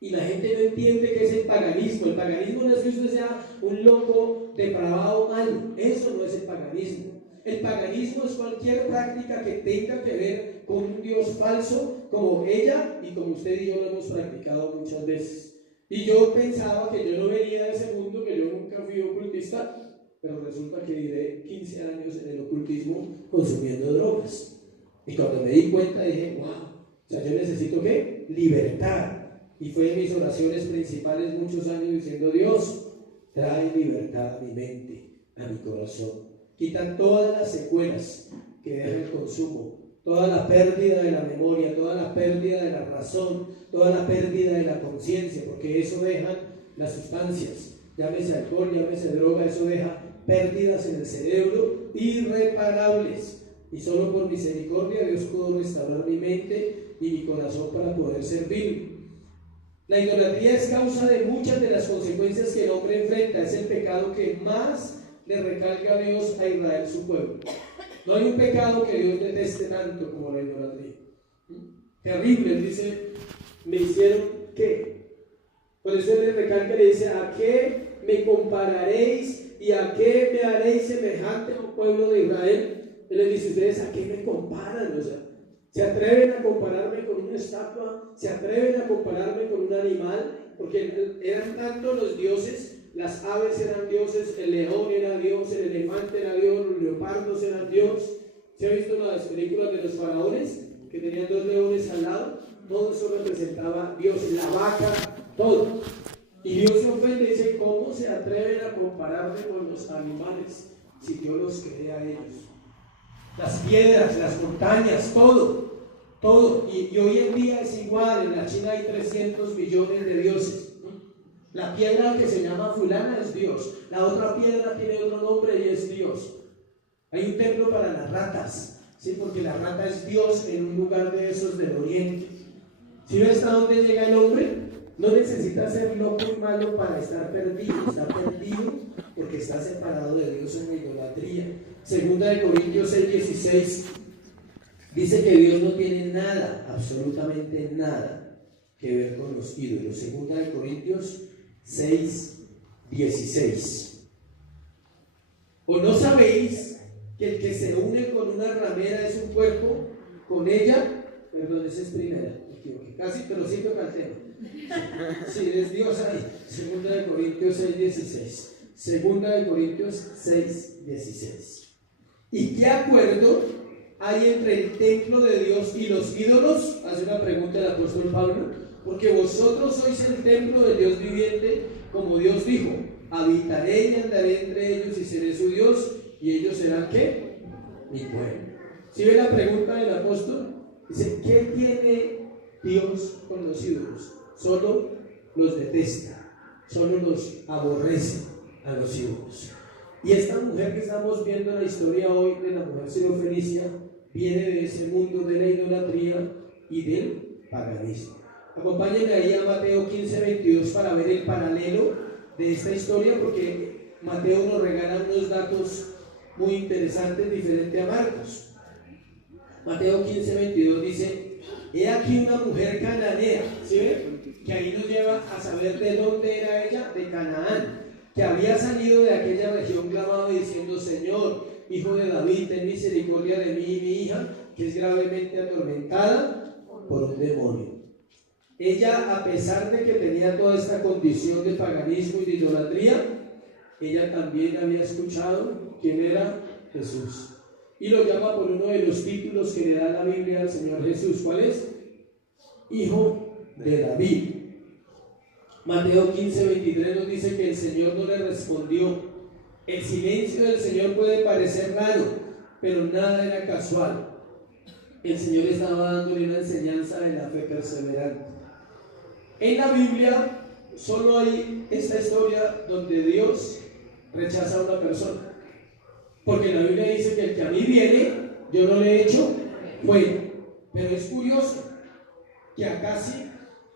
Y la gente no entiende qué es el paganismo. El paganismo no es que usted sea un loco depravado malo. Eso no es el paganismo. El paganismo es cualquier práctica que tenga que ver con un Dios falso, como ella y como usted y yo lo hemos practicado muchas veces. Y yo pensaba que yo no venía de ese mundo, que yo nunca fui ocultista, pero resulta que duré 15 años en el ocultismo consumiendo drogas. Y cuando me di cuenta dije: wow, o sea, yo necesito ¿qué? Libertad. Y fue en mis oraciones principales muchos años diciendo: Dios, trae libertad a mi mente, a mi corazón. Quitan todas las secuelas que deja el consumo, toda la pérdida de la memoria, toda la pérdida de la razón, toda la pérdida de la conciencia, porque eso deja las sustancias, llámese alcohol, llámese droga, eso deja pérdidas en el cerebro irreparables. Y solo por misericordia Dios pudo restaurar mi mente y mi corazón para poder servirme. La idolatría es causa de muchas de las consecuencias que el hombre enfrenta. Es el pecado que más le recalca a Dios a Israel, su pueblo. No hay un pecado que Dios deteste tanto como la idolatría. Terrible, él dice, ¿me hicieron qué? Por eso él le recalca, le dice, ¿a qué me compararéis y a qué me haréis semejante a un pueblo de Israel? Él les dice, ¿ustedes a qué me comparan? O sea, ¿se atreven a compararme con una estatua? ¿Se atreven a compararme con un animal? Porque eran tantos los dioses, las aves eran dioses, el león era dios, el elefante era dios, los leopardos eran dios. ¿Se ha visto las películas de los faraones? Que tenían 2 leones al lado, todo eso representaba Dios, la vaca, todo. Y Dios se ofende y dice, ¿cómo se atreven a compararme con los animales si Dios los crea a ellos? Las piedras, las montañas, todo. Y hoy en día es igual, en la China hay 300 millones de dioses. La piedra que se llama fulana es Dios, la otra piedra tiene otro nombre y es Dios. Hay un templo para las ratas, ¿sí? Porque la rata es Dios en un lugar de esos del oriente. ¿Sí ves hasta dónde llega el hombre? No necesita ser loco y malo para estar perdido, está perdido porque está separado de Dios en la idolatría. Segunda de Corintios 6:16 dice que Dios no tiene nada, absolutamente nada que ver con los ídolos. Segunda de Corintios 6:16. ¿O no sabéis que el que se une con una ramera es un cuerpo con ella? Perdón, esa es primera, me equivoqué, casi, pero sí toca el tema. Sí, es Dios ahí. Segunda de Corintios 6:16. Segunda de Corintios 6:16. ¿Y qué acuerdo hay entre el templo de Dios y los ídolos? Hace una pregunta el apóstol Pablo. Porque vosotros sois el templo del Dios viviente, como Dios dijo, habitaré y andaré entre ellos y seré su Dios, y ellos serán ¿qué? Mi pueblo. ¿Sí ve la pregunta del apóstol? Dice, ¿qué tiene Dios con los ídolos? Solo los detesta, solo los aborrece a los ídolos. Y esta mujer que estamos viendo en la historia hoy de la mujer sirofenicia viene de ese mundo de la idolatría y del paganismo. Acompáñenme ahí a Mateo 15:22 para ver el paralelo de esta historia, porque Mateo nos regala unos datos muy interesantes diferente a Marcos. Mateo 15:22 dice, he aquí una mujer cananea, ¿sí ven? Que ahí nos lleva a saber de dónde era ella, de Canaán, que había salido de aquella región clamando y diciendo, Señor, Hijo de David, ten misericordia de mí y mi hija, que es gravemente atormentada por un demonio. Ella, a pesar de que tenía toda esta condición de paganismo y de idolatría, ella también había escuchado quién era Jesús. Y lo llama por uno de los títulos que le da la Biblia al Señor Jesús. ¿Cuál es? Hijo de David. Mateo 15:23 nos dice que el Señor no le respondió. El silencio del Señor puede parecer raro, pero nada era casual. El Señor estaba dándole una enseñanza de la fe perseverante. En la Biblia solo hay esta historia donde Dios rechaza a una persona, porque la Biblia dice que el que a mí viene, yo no le he hecho fuera. Pero es curioso que acá sí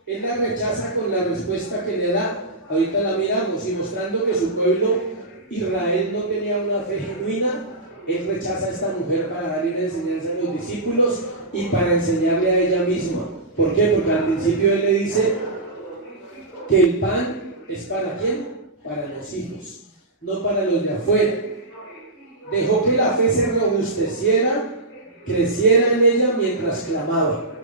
Él la rechaza con la respuesta que le da. Ahorita la miramos, y mostrando que su pueblo Israel no tenía una fe genuina, Él rechaza a esta mujer para darle una enseñanza a los discípulos y para enseñarle a ella misma. ¿Por qué? Porque al principio Él le dice que el pan es para ¿quién? Para los hijos, no para los de afuera. Dejó que la fe se robusteciera, creciera en ella mientras clamaba.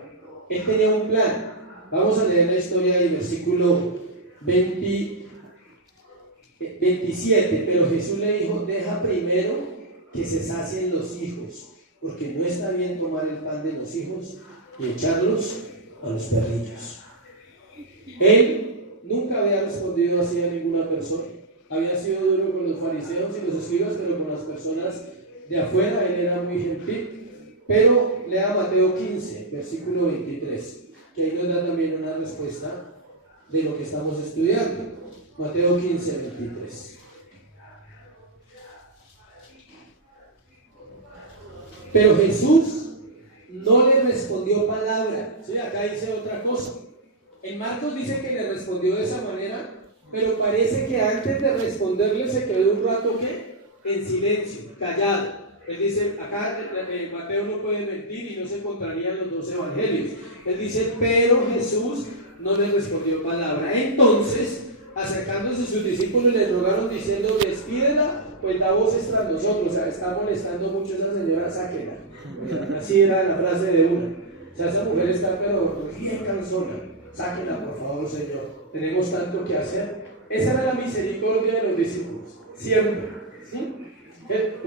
Él tenía un plan. Vamos a leer la historia del versículo 27. Pero Jesús le dijo, deja primero que se sacien los hijos, porque no está bien tomar el pan de los hijos y echarlos a los perrillos. Él nunca había respondido así a ninguna persona. Había sido duro con los fariseos y los escribas, pero con las personas de afuera Él era muy gentil. Pero lea Mateo 15, versículo 23, que ahí nos da también una respuesta de lo que estamos estudiando. Mateo 15, 23. Pero Jesús no le respondió palabra. Sí, acá dice otra cosa. En Marcos dice que le respondió de esa manera, pero parece que antes de responderle se quedó un rato ¿qué? En silencio, callado. Él dice, acá Mateo no puede mentir y no se encontrarían los dos evangelios. Él dice, pero Jesús no le respondió palabra. Entonces, acercándose sus discípulos, le rogaron diciendo, despídela, pues da voces tras nosotros. O sea, está molestando mucho esa señora, sáquela. Así era la frase de una. O sea, esa mujer está pero bien cansona. Sáquela, por favor, Señor. Tenemos tanto que hacer. Esa era la misericordia de los discípulos. Siempre. ¿Sí?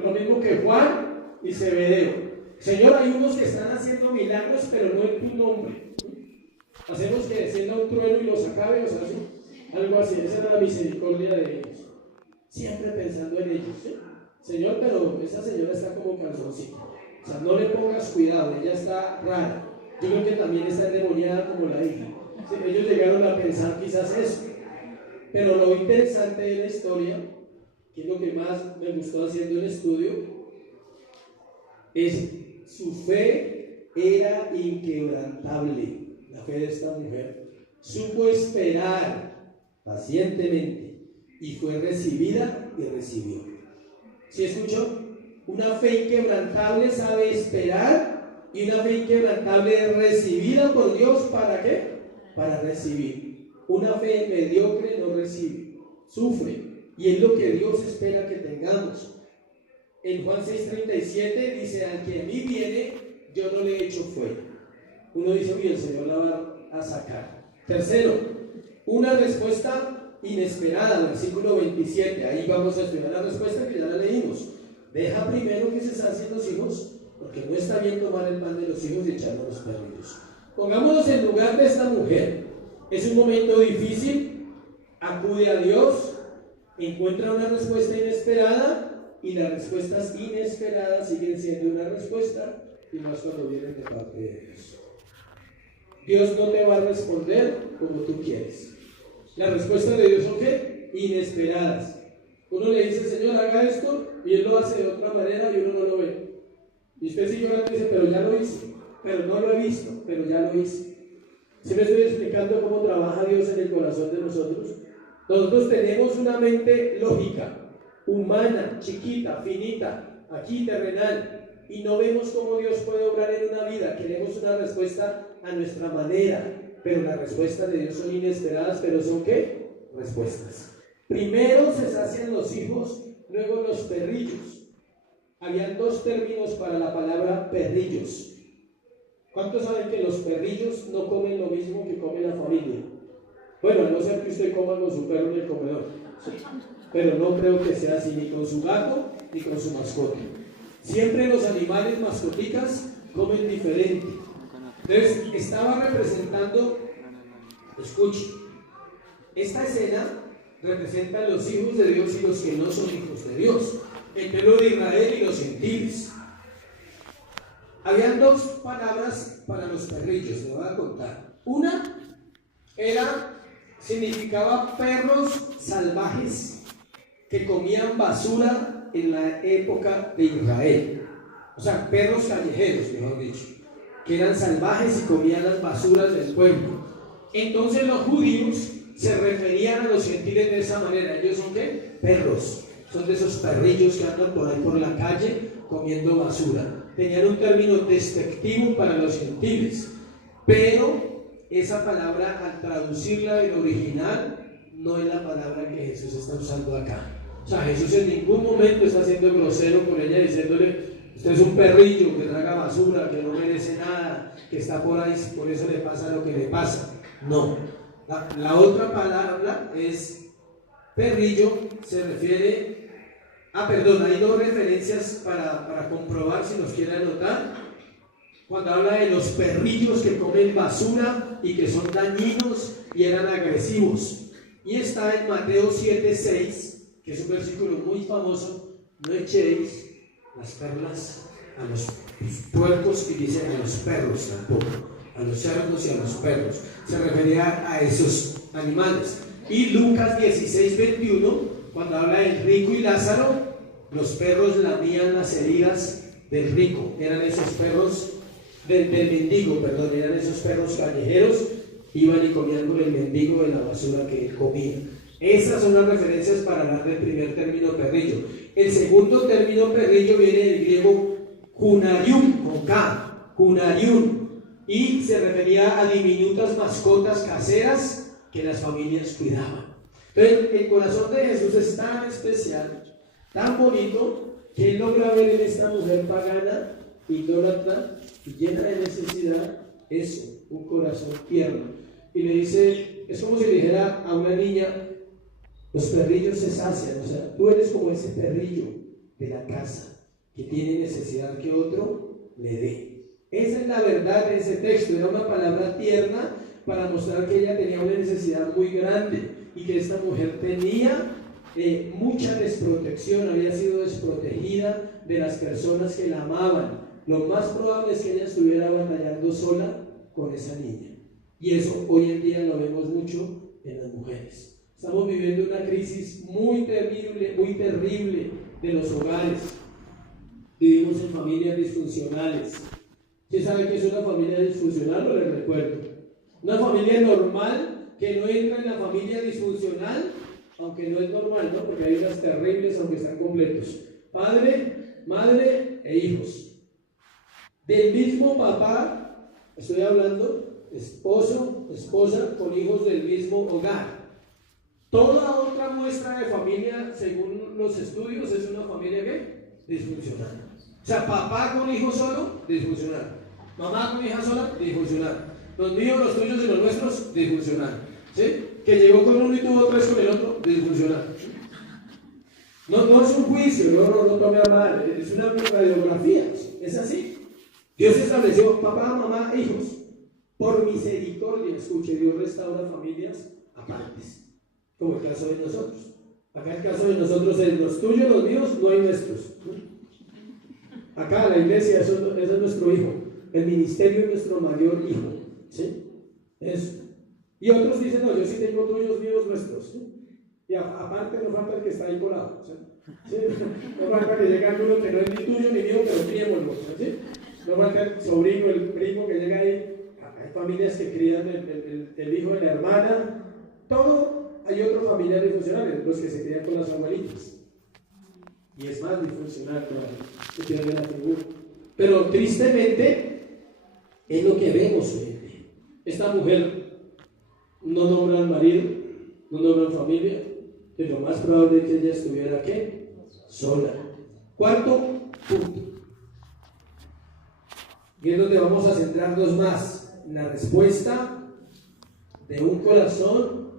Lo mismo que Juan y Zebedeo. Señor, hay unos que están haciendo milagros, pero no en tu nombre. Hacemos que descienda un trueno y los acabe, o sea, ¿sí? Algo así. Esa era la misericordia de ellos. Siempre pensando en ellos. ¿Sí? Señor, pero esa señora está como calzoncita. O sea, no le pongas cuidado, ella está rara. Yo creo que también está endemoniada como la hija. ¿Sí? Ellos llegaron a pensar quizás eso. Pero lo interesante de la historia, que es lo que más me gustó haciendo el estudio, es su fe era inquebrantable. La fe de esta mujer supo esperar pacientemente y fue recibida y recibió. ¿Sí escuchó? Una fe inquebrantable sabe esperar y una fe inquebrantable es recibida por Dios. ¿Para qué? Para recibir. Una fe mediocre no recibe, sufre, y es lo que Dios espera que tengamos. En Juan 6:37 dice, al que a mí viene, yo no le echo fuera. Uno dice, uy, el Señor la va a sacar. Tercero, una respuesta inesperada, versículo 27. Ahí vamos a estudiar la respuesta que ya la leímos. Deja primero que se sacien los hijos, porque no está bien tomar el pan de los hijos y echarlo a los perrillos. Pongámonos en lugar de esta mujer. Es un momento difícil, acude a Dios, encuentra una respuesta inesperada, y las respuestas inesperadas siguen siendo una respuesta, y más cuando vienen de parte de Dios. Dios no te va a responder como tú quieres. Las respuestas de Dios son ¿qué? Inesperadas. Uno le dice, Señor, haga esto, y Él lo hace de otra manera y uno no lo ve. Y usted sigue orando y dice, pero ya lo hice, pero no lo he visto, pero ya lo hice. ¿Sí me estoy explicando cómo trabaja Dios en el corazón de nosotros? Nosotros tenemos una mente lógica, humana, chiquita, finita, aquí terrenal, y no vemos cómo Dios puede obrar en una vida. Queremos una respuesta a nuestra manera, pero las respuestas de Dios son inesperadas, pero ¿son qué? Respuestas. Primero se sacian los hijos, luego los perrillos. Habían dos términos para la palabra perrillos. ¿Cuántos saben que los perrillos no comen lo mismo que come la familia? Bueno, a no ser que usted coma con su perro en el comedor, pero no creo que sea así, ni con su gato ni con su mascota. Siempre los animales mascoticas comen diferente. Entonces estaba representando, escuche, esta escena representa a los hijos de Dios y los que no son hijos de Dios, el pueblo de Israel y los gentiles. Habían dos palabras para los perrillos, les voy a contar. Una significaba perros salvajes que comían basura en la época de Israel. O sea, perros callejeros, mejor dicho, que eran salvajes y comían las basuras del pueblo. Entonces los judíos se referían a los gentiles de esa manera. Ellos son ¿qué? Perros. Son de esos perrillos que andan por ahí por la calle comiendo basura. Tenían un término despectivo para los gentiles, pero esa palabra, al traducirla del original, no es la palabra que Jesús está usando acá. O sea, Jesús en ningún momento está siendo grosero con ella, diciéndole, usted es un perrillo que traga basura, que no merece nada, que está por ahí, por eso le pasa lo que le pasa. No. La otra palabra es perrillo, se refiere hay dos referencias para comprobar si nos quiere anotar. Cuando habla de los perrillos que comen basura y que son dañinos y eran agresivos. Y está en Mateo 7:6, que es un versículo muy famoso: no echéis las perlas a los puercos, y dice a los perros tampoco, a los cerdos y a los perros. Se refería a esos animales. Y Lucas 16:21, cuando habla del rico y Lázaro, los perros lamían las heridas del rico. Eran esos perros del mendigo, eran esos perros callejeros, iban y comían con el mendigo de la basura que él comía. Esas son las referencias para hablar del primer término perrillo. El segundo término perrillo viene del griego kunarium, con K, kunarium, y se refería a diminutas mascotas caseras que las familias cuidaban. Entonces, el corazón de Jesús es tan especial, tan bonito, que él logra ver en esta mujer pagana, idólatra y llena de necesidad, eso, un corazón tierno. Y le dice, es como si le dijera a una niña, los perrillos se sacian, o sea, tú eres como ese perrillo de la casa que tiene necesidad que otro le dé. Esa es la verdad de ese texto, era una palabra tierna para mostrar que ella tenía una necesidad muy grande y que esta mujer tenía mucha desprotección, había sido desprotegida de las personas que la amaban. Lo más probable es que ella estuviera batallando sola con esa niña, y eso hoy en día lo vemos mucho en las mujeres. Estamos viviendo una crisis muy terrible de los hogares. Vivimos en familias disfuncionales. ¿Quién sabe qué es una familia disfuncional? No les recuerdo. Una familia normal que no entra en la familia disfuncional, aunque no es normal, ¿no? Porque hay unas terribles aunque están completos. Padre, madre e hijos. Del mismo papá, estoy hablando, esposo, esposa, con hijos del mismo hogar. Toda otra muestra de familia, según los estudios, es una familia ¿qué? Disfuncional. O sea, papá con hijo solo, disfuncional. Mamá con hija sola, disfuncional. Los míos, los tuyos y los nuestros, disfuncional. ¿Sí? Que llegó con uno y tuvo tres con el otro, disfuncional. No es un juicio, no tome a mal, es una radiografía, es así. Dios estableció papá, mamá, hijos. Por misericordia, escuche, Dios restaura familias apartes, como el caso de nosotros. Acá el caso de nosotros es los tuyos, los míos, no hay nuestros. Acá la iglesia, eso es nuestro hijo. El ministerio es nuestro mayor hijo. ¿Sí? Eso. Y otros dicen, no, yo sí tengo tuyos, míos, nuestros. ¿Sí? Y aparte no falta el que está ahí colado. ¿Sí? ¿Sí? No falta que llegue alguno que no es ni tuyo ni mío, pero criémoslo. ¿Sí? No falta el sobrino, el primo que llega ahí. Hay familias que crían el hijo de la hermana. Todo, hay otros familiares disfuncionales, los que se crían con las abuelitas. Y es más disfuncional que pierde la figura. Pero tristemente es lo que vemos hoy en día. Esta mujer no nombra al marido, no nombra familia, pero lo más probable es que ella estuviera ¿qué? Sola. Cuarto punto. Y es donde vamos a centrarnos más en la respuesta de un corazón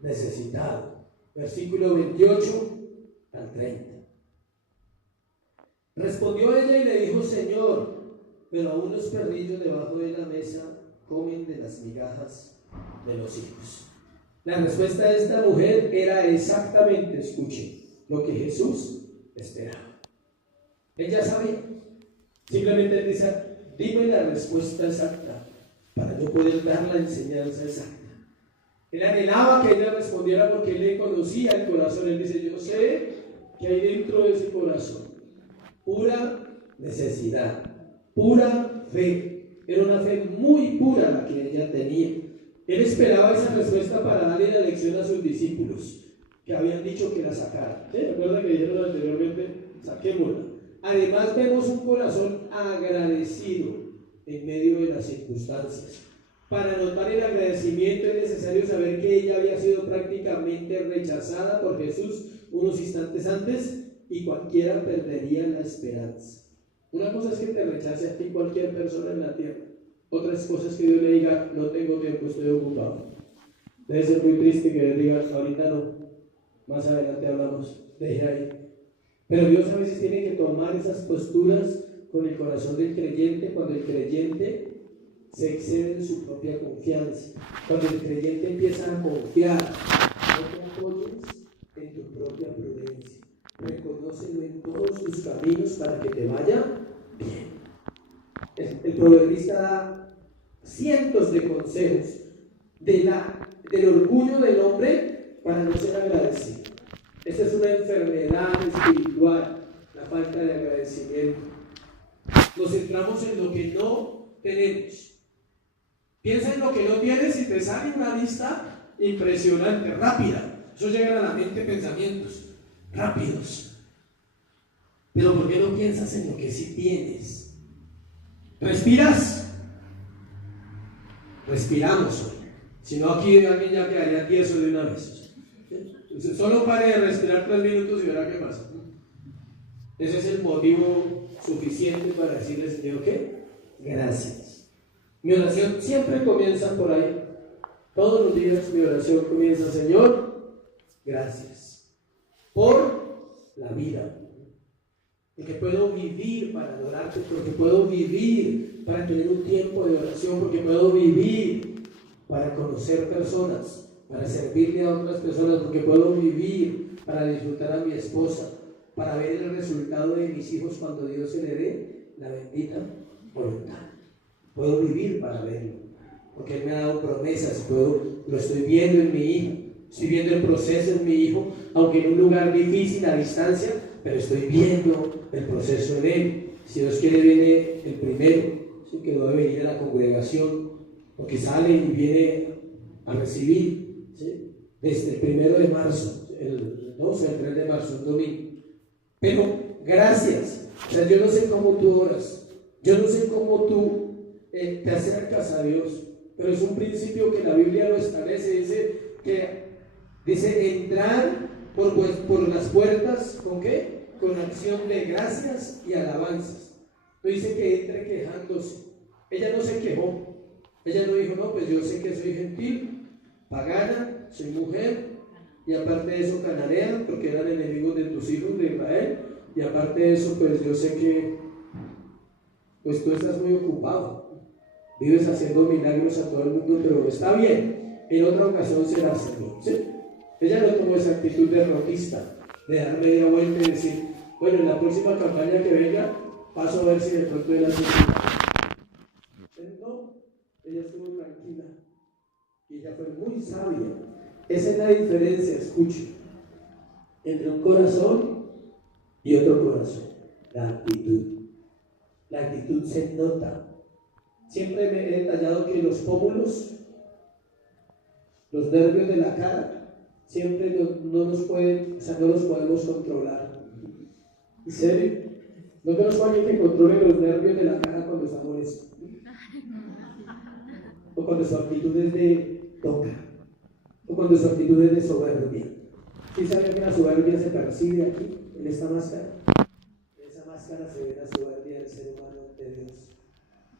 necesitado. Versículo 28 al 30. Respondió ella y le dijo: Señor, pero aún los perrillos debajo de la mesa comen de las migajas de los hijos. La respuesta de esta mujer era exactamente, escuchen, lo que Jesús esperaba. Ella sabía. Simplemente dice: dime la respuesta exacta para yo poder dar la enseñanza exacta. Él anhelaba que ella respondiera porque él le conocía el corazón. Él dice: yo sé que hay dentro de ese corazón pura necesidad, pura fe. Era una fe muy pura la que ella tenía. Él esperaba esa respuesta para darle la lección a sus discípulos, que habían dicho que la sacaran. ¿Sí? ¿Recuerdan que dijeron anteriormente? Saquémosla. Además vemos un corazón agradecido en medio de las circunstancias. Para notar el agradecimiento es necesario saber que ella había sido prácticamente rechazada por Jesús unos instantes antes, y cualquiera perdería la esperanza. Una cosa es que te rechace a ti cualquier persona en la tierra. Otras cosas es que Dios le diga: no tengo tiempo, estoy ocupado. Debe ser muy triste que le diga: ahorita no, más adelante hablamos, deje ahí. Pero Dios a veces tiene que tomar esas posturas con el corazón del creyente, cuando el creyente se excede en su propia confianza, cuando el creyente empieza a confiar. No te apoyes en tu propia prudencia, reconócelo en todos tus caminos para que te vaya bien. El proverbista da cientos de consejos del orgullo del hombre para no ser agradecido. Esa es una enfermedad espiritual, la falta de agradecimiento. Nos centramos en lo que no tenemos. Piensa en lo que no tienes y te sale una lista impresionante, rápida. Eso llegan a la mente pensamientos rápidos. Pero ¿por qué no piensas en lo que sí tienes? ¿Respiras? Respiramos hoy. Si no, aquí alguien ya quedaría tieso de una vez. Solo pare de respirar 3 minutos y verá qué pasa. Ese es el motivo suficiente para decirle, Señor, ¿qué? Gracias. Mi oración siempre comienza por ahí. Todos los días mi oración comienza, Señor, gracias por la vida. Porque puedo vivir para adorarte, porque puedo vivir para tener un tiempo de oración, porque puedo vivir para conocer personas, para servirle a otras personas, porque puedo vivir para disfrutar a mi esposa, para ver el resultado de mis hijos cuando Dios se le dé la bendita voluntad. Puedo vivir para verlo, porque Él me ha dado promesas, lo estoy viendo en mi hijo, estoy viendo el proceso en mi hijo, aunque en un lugar difícil a distancia, pero estoy viendo el proceso en él. Si Dios quiere, viene el primero, ¿sí? Que debe venir a la congregación, porque sale y viene a recibir, ¿sí? Desde el 1 de marzo, el 12 al 3 de marzo, un domingo. Pero gracias. O sea, yo no sé cómo tú oras, yo no sé cómo tú te acercas a Dios, pero es un principio que la Biblia lo establece. Dice entrar por las puertas, ¿con qué? Con acción de gracias y alabanzas. No dice que entre quejándose. Ella no se quejó. Ella no dijo, no, pues yo sé que soy gentil, pagana, soy mujer, y aparte de eso cananea, porque eran enemigos de tus hijos de Israel, y aparte de eso, pues yo sé que pues tú estás muy ocupado, vives haciendo milagros a todo el mundo, pero está bien, en otra ocasión será Señor, ¿sí? Ella no tuvo esa actitud derrotista, de dar media vuelta y decir, bueno, en la próxima campaña que venga, paso a ver si de pronto él hace. No, ella estuvo tranquila, y ella fue muy sabia. Esa es la diferencia, escuche, entre un corazón y otro corazón, la actitud. La actitud se nota. Siempre me he detallado que los pómulos, los nervios de la cara, siempre no los podemos controlar. ¿En serio? No conozco a alguien que controle los nervios de la cara cuando está molesto, o cuando su actitud es de toca, o cuando su actitud es de soberbia. ¿Sí saben que la soberbia se percibe aquí, en esta máscara? En esa máscara se ve la soberbia del ser humano ante Dios.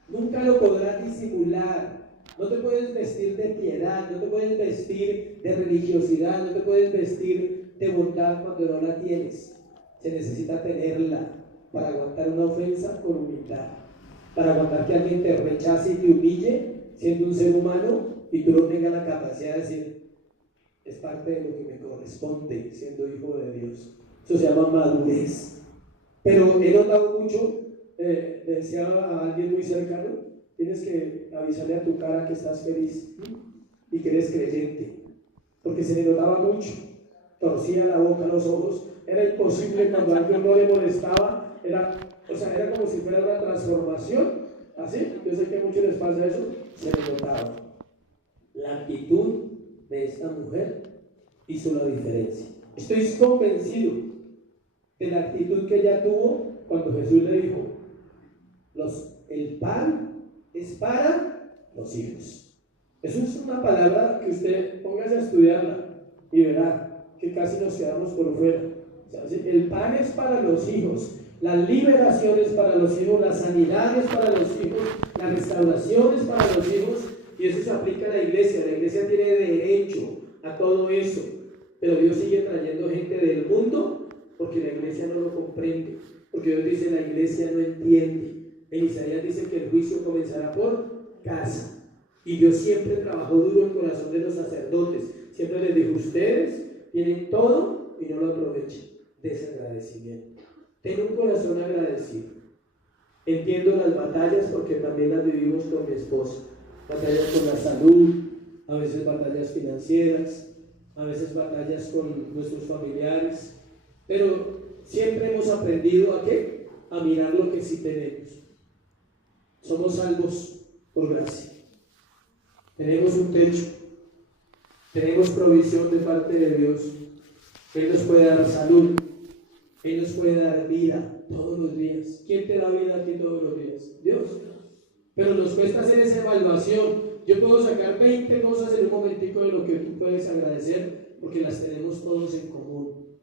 Nunca lo podrás disimular. No te puedes vestir de piedad, no te puedes vestir de religiosidad, no te puedes vestir de bondad cuando no la tienes. Se necesita tenerla para aguantar una ofensa con humildad, para aguantar que alguien te rechace y te humille siendo un ser humano y tú no tengas la capacidad de decir, es parte de lo que me corresponde siendo hijo de Dios. Eso se llama madurez. Pero he notado mucho, decía a alguien muy cercano, tienes que avisarle a tu cara que estás feliz y que eres creyente, porque se le notaba mucho, torcía la boca, los ojos, era imposible cuando a alguien no le molestaba, era como si fuera una transformación, así, yo sé que a muchos les pasa eso, se le notaba. La actitud de esta mujer hizo la diferencia. Estoy convencido de la actitud que ella tuvo cuando Jesús le dijo, el pan es para los hijos. Eso es una palabra que usted póngase a estudiarla y verá que casi nos quedamos por fuera. O sea, el pan es para los hijos, la liberación es para los hijos, la sanidad es para los hijos, la restauración es para los hijos, y eso se aplica a la iglesia. La iglesia tiene derecho a todo eso, pero Dios sigue trayendo gente del mundo porque la iglesia no lo comprende, porque Dios dice la iglesia no entiende. En Isaías dice que el juicio comenzará por casa, y Dios siempre trabajó duro el corazón de los sacerdotes, siempre les dijo, ustedes tienen todo y no lo aprovechen. Desagradecimiento. Ten un corazón agradecido. Entiendo las batallas porque también las vivimos con mi esposa, batallas con la salud, a veces batallas financieras, a veces batallas con nuestros familiares, pero siempre hemos aprendido ¿a qué? A mirar lo que sí tenemos. Somos salvos por gracia. Tenemos un techo, tenemos provisión de parte de Dios. Él nos puede dar salud, Él nos puede dar vida todos los días. ¿Quién te da vida a ti todos los días? Dios. Pero nos cuesta hacer esa evaluación. Yo puedo sacar 20 cosas en un momentico de lo que tú puedes agradecer, porque las tenemos todos en común.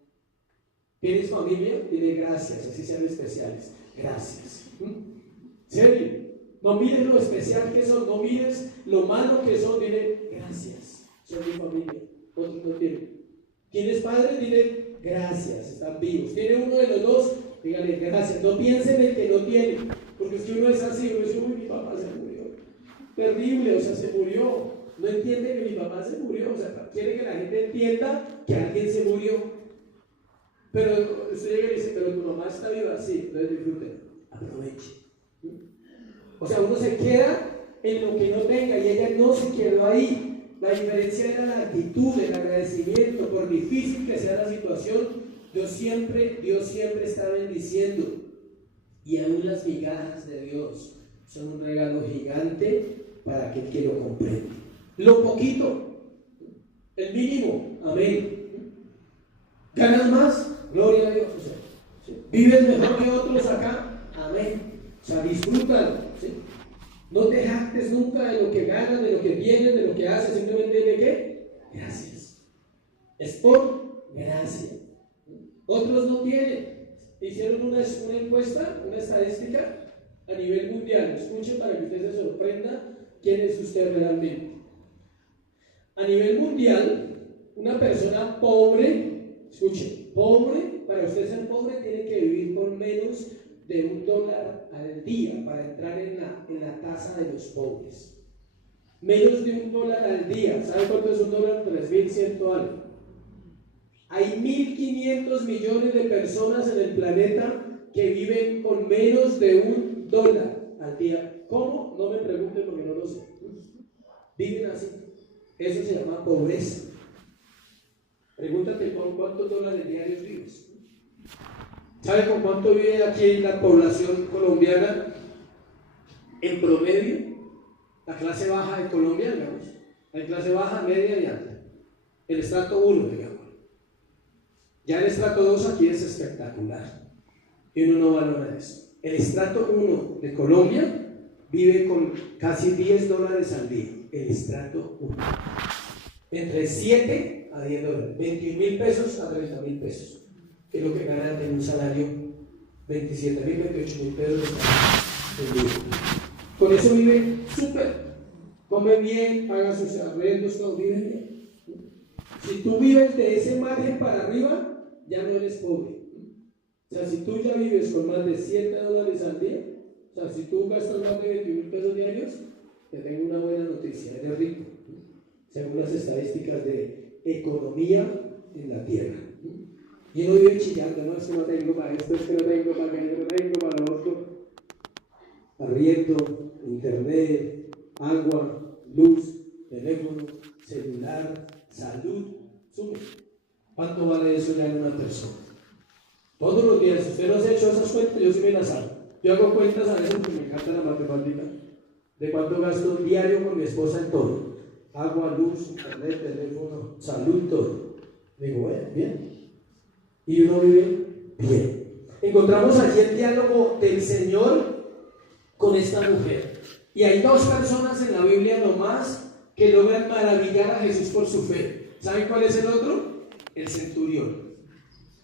¿Tienes familia? Dile gracias, así sean especiales. Gracias. ¿Serio? No mires lo especial que son, no mires lo malo que son, dile gracias. Son mi familia, otros no tienen. ¿Tienes padres? Dile gracias, están vivos. ¿Tiene uno de los dos? Dígale gracias. No piensen en el que no tiene, porque si uno es así, uno dice, uy, mi papá se murió. Terrible, o sea, se murió. No entiende que mi papá se murió, o sea, quiere que la gente entienda que alguien se murió. Pero usted llega y dice, pero tu mamá está viva, sí, entonces disfrute, aproveche. O sea, uno se queda en lo que no tenga y ella no se quedó ahí. La diferencia era la actitud, el agradecimiento, por difícil que sea la situación, Dios siempre está bendiciendo. Y aún las migajas de Dios son un regalo gigante para aquel que lo comprende. Lo poquito, el mínimo, amén. ¿Ganas más? Gloria a Dios. O sea, ¿vives mejor que otros acá? Amén. O sea, disfrútalo. ¿Sí? No te jactes nunca de lo que ganas, de lo que tienes, de lo que haces, simplemente de qué? Gracias. Es por gracia. Otros no tienen. Hicieron una encuesta, una estadística a nivel mundial. Escuchen para que usted se sorprenda quién es usted realmente. A nivel mundial, una persona pobre, escuchen, pobre, para usted ser pobre tiene que vivir con menos de $1 al día para entrar en la tasa de los pobres. Menos de $1 al día. ¿Sabe cuánto es $1? 3.100 algo. Hay 1.500 millones de personas en el planeta que viven con menos de $1 al día. ¿Cómo? No me pregunten porque no lo sé. Viven así. Eso se llama pobreza. Pregúntate con cuántos dólares diarios vives. ¿Sabe con cuánto vive aquí la población colombiana? En promedio, la clase baja de Colombia, digamos. Hay clase baja, media y alta. El estrato 1, digamos. Ya el estrato 2 aquí es espectacular. Y uno no valora eso. El estrato 1 de Colombia vive con casi $10 al día. El estrato 1. Entre 7 a $10. 21.000 pesos a 30.000 pesos. Que es lo que ganan en un salario 27.000, 28.000 pesos de vida. Con eso vive súper, come bien, paga sus arrendos, todo vive bien. Si tú vives de ese margen para arriba, ya no eres pobre. O sea, si tú ya vives con más de $7 al día, o sea, si tú gastas más de 21.000 pesos diarios, te tengo una buena noticia, eres rico, según las estadísticas de economía en la tierra. Y uno vive chillando, no, es que no tengo para esto, es que no tengo para aquello, no tengo para lo otro. Arriendo, internet, agua, luz, teléfono, celular, salud, sume. ¿Cuánto vale eso ya en una persona? Todos los días, si usted no se ha hecho esas cuentas, yo sí me las hago. Yo hago cuentas a veces porque me encanta la matemática, de cuánto gasto diario con mi esposa en todo. Agua, luz, internet, teléfono, salud, todo. Digo, bueno, bien. Y uno vive bien. Encontramos allí el diálogo del Señor con esta mujer. Y hay dos personas en la Biblia nomás que logran maravillar a Jesús por su fe. ¿Saben cuál es el otro? El centurión.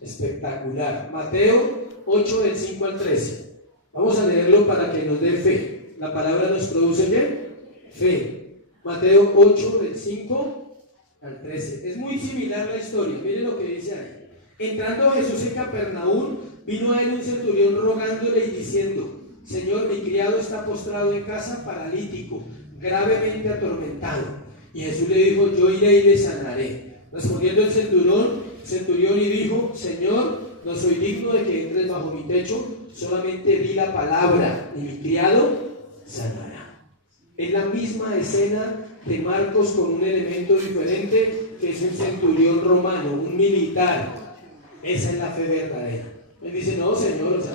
Espectacular. Mateo 8 del 5 al 13. Vamos a leerlo para que nos dé fe. La palabra nos produce ¿qué? Fe. Mateo 8 del 5 al 13. Es muy similar la historia. Miren lo que dice ahí. Entrando Jesús en Capernaum, vino a él un centurión rogándole y diciendo: Señor, mi criado está postrado en casa, paralítico, gravemente atormentado. Y Jesús le dijo: yo iré y le sanaré. Respondiendo el centurión y dijo: Señor, no soy digno de que entres bajo mi techo, solamente di la palabra y mi criado sanará. Es la misma escena de Marcos con un elemento diferente, que es un centurión romano, un militar. Esa es la fe verdadera. Él dice: no, Señor, o sea,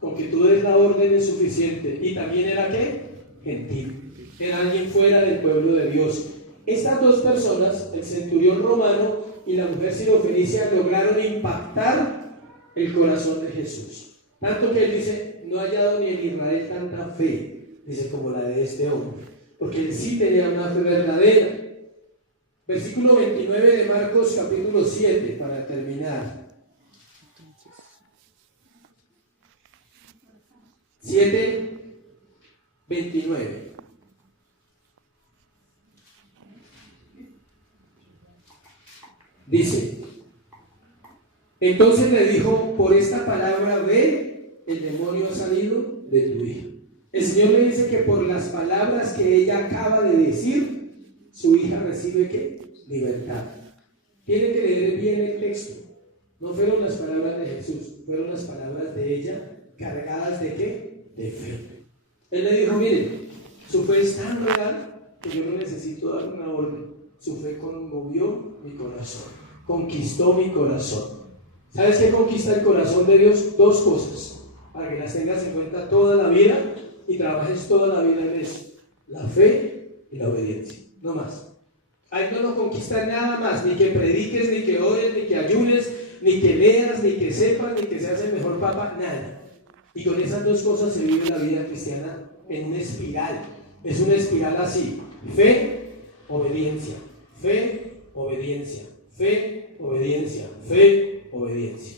con que tú des la orden es suficiente. Y también era ¿qué? Gentil. Era alguien fuera del pueblo de Dios. Estas dos personas, el centurión romano y la mujer sirofenicia, lograron impactar el corazón de Jesús. Tanto que él dice, no ha hallado ni en Israel tanta fe, dice, como la de este hombre, porque él sí tenía una fe verdadera. Versículo 29 de Marcos capítulo 7, para terminar. 7:29. Dice, entonces le dijo, por esta palabra ve, el demonio ha salido de tu hija. El Señor le dice que por las palabras que ella acaba de decir, su hija recibe ¿qué? Libertad. Tiene que leer bien el texto. No fueron las palabras de Jesús, fueron las palabras de ella, cargadas de ¿qué? De fe. Él le dijo, mire, su fe es tan real que yo no necesito dar una orden. Su fe conmovió mi corazón, conquistó mi corazón. ¿Sabes qué conquista el corazón de Dios? Dos cosas, para que las tengas en cuenta toda la vida y trabajes toda la vida en eso: la fe y la obediencia, no más. Ahí no lo conquista nada más, ni que prediques, ni que ores, ni que ayunes, ni que leas, ni que sepas, ni que seas el mejor papa, nada. Y con esas dos cosas se vive la vida cristiana en una espiral. Es una espiral así: fe, obediencia, fe, obediencia, fe, obediencia, fe, obediencia.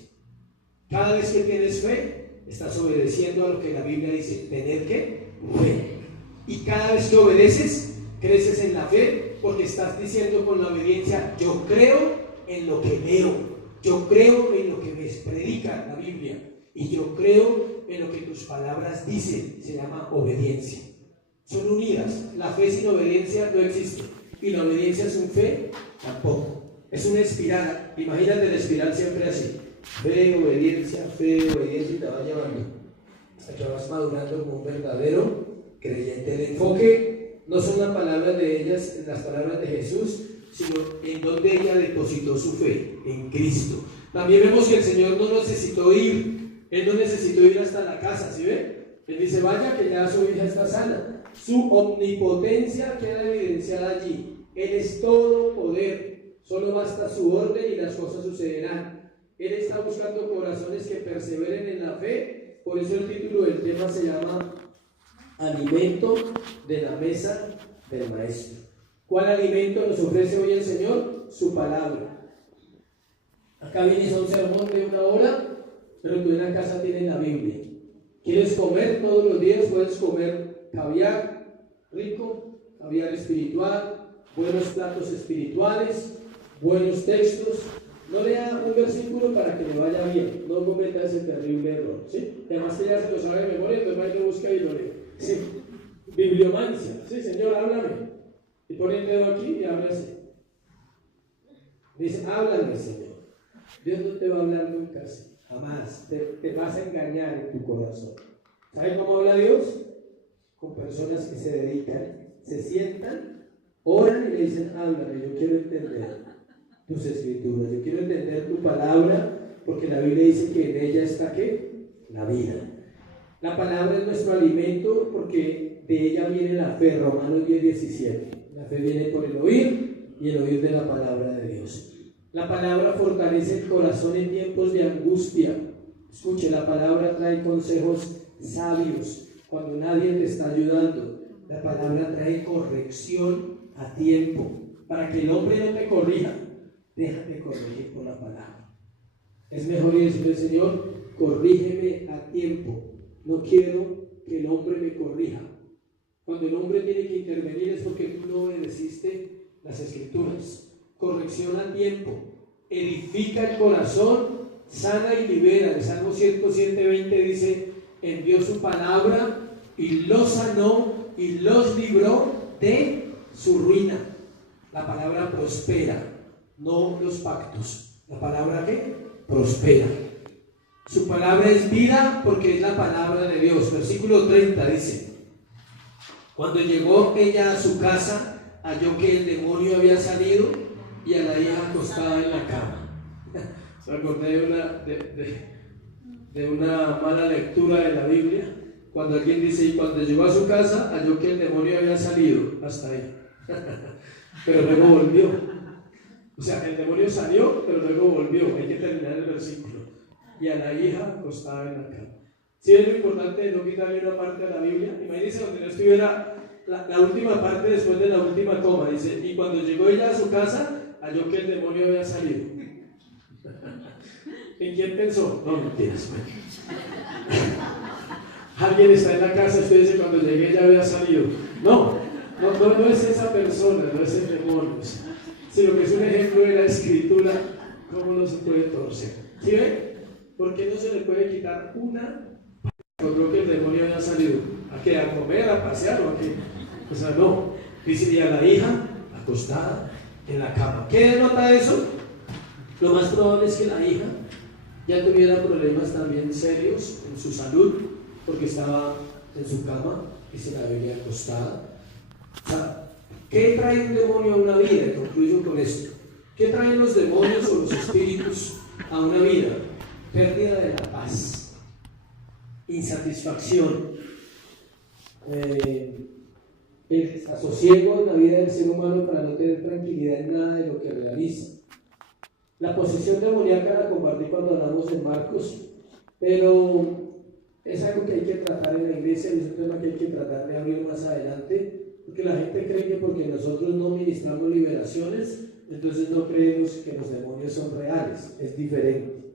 Cada vez que tienes fe, estás obedeciendo a lo que la Biblia dice, tener ¿qué? Fe. Y cada vez que obedeces, creces en la fe, porque estás diciendo con la obediencia, yo creo en lo que leo, yo creo en lo que me predica la Biblia, y yo creo en lo que tus palabras dicen. Se llama obediencia. Son unidas. La fe sin obediencia no existe, y la obediencia sin fe tampoco. Es una espiral. Imagínate la espiral siempre así: fe, obediencia, y te va llevando hasta que vas madurando como un verdadero creyente. El enfoque no son las palabras de ellas, las palabras de Jesús, sino en donde ella depositó su fe, en Cristo. También vemos que el Señor no necesitó ir, Él no necesitó ir hasta la casa, ¿sí ve? Él dice, vaya que ya su hija está sana. Su omnipotencia queda evidenciada allí. Él es todo poder, solo basta su orden y las cosas sucederán. Él está buscando corazones que perseveren en la fe. Por eso el título del tema se llama Alimento de la mesa del Maestro. ¿Cuál alimento nos ofrece hoy el Señor? Su palabra. Acá vienes a un sermón de 1 hora, pero tú en la casa tienes la Biblia. ¿Quieres comer todos los días? Puedes comer caviar rico, caviar espiritual, buenos platos espirituales, buenos textos. No lea un versículo para que le vaya bien, no cometa ese terrible error, ¿sí? Además que ya se lo sabe de memoria, entonces va y lo busca y lo lee. Sí. Bibliomancia, sí, Señor, háblame. Y pone el dedo aquí y ábrase. Dice, háblame, Señor. Dios no te va a hablar nunca así, jamás. Te vas a engañar en tu corazón. ¿Sabes cómo habla Dios? Con personas que se dedican, se sientan, oran y le dicen, háblame, yo quiero entender tus escrituras, yo quiero entender tu palabra, porque la Biblia dice que en ella está ¿qué? La vida. La palabra es nuestro alimento porque de ella viene la fe. Romanos 10:17. La fe viene por el oír y el oír de la palabra de Dios. La palabra fortalece el corazón en tiempos de angustia. Escuche, la palabra trae consejos sabios cuando nadie te está ayudando. La palabra trae corrección a tiempo. Para que el hombre no te corrija, déjate corregir por la palabra. Es mejor decirle, Señor, corrígeme a tiempo. No quiero que el hombre me corrija. Cuando el hombre tiene que intervenir es porque tú no obedeciste las escrituras. Corrección a tiempo. Edifica el corazón, sana y libera. El Salmo 107:20 dice, envió su palabra y los sanó y los libró de su ruina. La palabra prospera, no los pactos. ¿La palabra qué? Prospera. Su palabra es vida porque es la palabra de Dios. Versículo 30 dice, cuando llegó ella a su casa, halló que el demonio había salido y a la hija acostada en la cama. Me acordé de una mala lectura de la Biblia, cuando alguien dice, y cuando llegó a su casa, halló que el demonio había salido. Hasta ahí. pero luego volvió. O sea, el demonio salió, pero luego volvió. Hay que terminar el versículo. Y a la hija acostada en la cama. Si es lo importante de no quitarle una parte a la Biblia, imagínense donde no estuviera la última parte después de la última coma. Dice, y cuando llegó ella a su casa, halló que el demonio había salido. ¿En quién pensó? No, mentiras. Alguien está en la casa, usted dice, cuando llegué ya había salido. No es esa persona, no es el demonio, sino que es un ejemplo de la escritura, cómo no se puede torcer. ¿Sí ve? ¿Por qué no se le puede quitar una? Creo que el demonio había salido. ¿A qué? ¿A comer, a pasear o a qué? O sea, no. Dice, y a la hija acostada en la cama. ¿Qué denota eso? Lo más probable es que la hija ya tuviera problemas también serios en su salud, porque estaba en su cama, dice la Biblia, acostada. O sea, ¿qué trae un demonio a una vida? Concluyo con esto. ¿Qué traen los demonios o los espíritus a una vida? Pérdida de la paz, insatisfacción, el desasosiego en la vida del ser humano para no tener tranquilidad en nada de lo que realiza. La posesión demoníaca la compartí cuando hablamos en Marcos, pero es algo que hay que tratar en la iglesia y es un tema que hay que tratar de abrir más adelante, porque la gente cree que porque nosotros no ministramos liberaciones, entonces no creemos que los demonios son reales. Es diferente.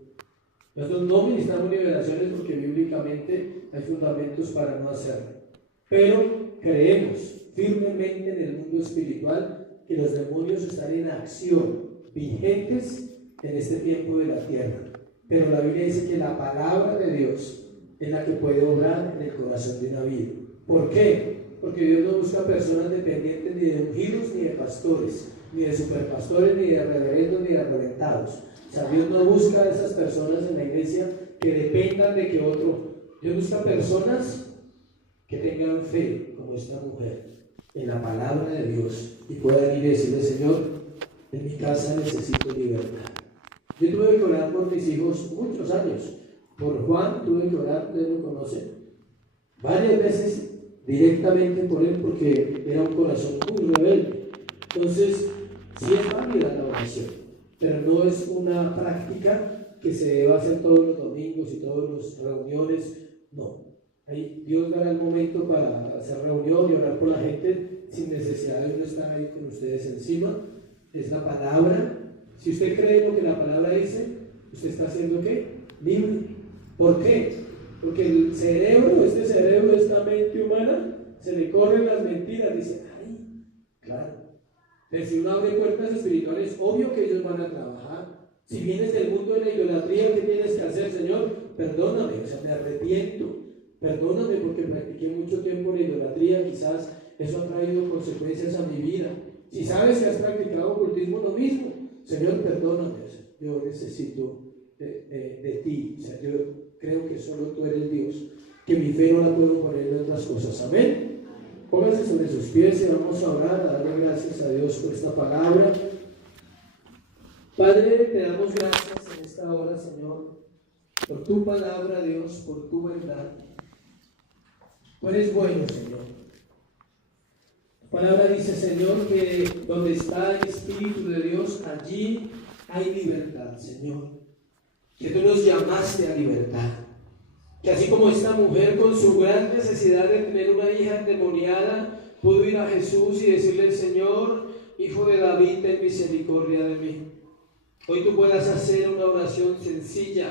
Nosotros no ministramos liberaciones porque bíblicamente hay fundamentos para no hacerlo, pero creemos firmemente en el mundo espiritual que los demonios están en acción, vigentes en este tiempo de la tierra, pero la Biblia dice que la palabra de Dios es la que puede obrar en el corazón de una vida. ¿Por qué? Porque Dios no busca personas dependientes ni de ungidos ni de pastores, ni de superpastores, ni de reverendos, ni de reventados. O sea, Dios no busca a esas personas en la iglesia que dependan de que otro. Dios busca personas que tengan fe, como esta mujer, en la palabra de Dios y puedan ir y decirle, Señor, en mi casa necesito libertad. Yo tuve que orar por mis hijos muchos años. Por Juan tuve que orar, ustedes lo conocen, varias veces directamente por él porque era un corazón muy rebelde. Entonces, sí es válida la oración, pero no es una práctica que se deba hacer todos los domingos y todas las reuniones. No, ahí Dios dará el momento para hacer reunión y orar por la gente sin necesidad de uno estar ahí con ustedes encima. Es la palabra. Si usted cree lo que la palabra dice, usted está haciendo ¿qué? Libre. ¿Por qué? Porque el cerebro, esta mente humana, se le corren las mentiras. Dice, ay, claro. Pero si uno abre puertas espirituales, obvio que ellos van a trabajar. Si vienes del mundo de la idolatría, ¿qué tienes que hacer, Señor? Perdóname, o sea, me arrepiento. Perdóname porque practiqué mucho tiempo la idolatría, quizás eso ha traído consecuencias a mi vida. Si sabes que has practicado ocultismo, lo mismo. Señor, perdóname, yo necesito de ti. O sea, yo creo que solo tú eres Dios, que mi fe no la puedo poner en otras cosas. Amén. Pónganse sobre sus pies y vamos a orar, a darle gracias a Dios por esta palabra. Padre, te damos gracias en esta hora, Señor, por tu palabra, Dios, por tu verdad. Tú eres bueno, Señor. La palabra dice, Señor, que donde está el Espíritu de Dios, allí hay libertad, Señor. Que tú nos llamaste a libertad. Que así como esta mujer con su gran necesidad de tener una hija endemoniada, pudo ir a Jesús y decirle, Señor, Hijo de David, ten misericordia de mí. Hoy tú puedas hacer una oración sencilla,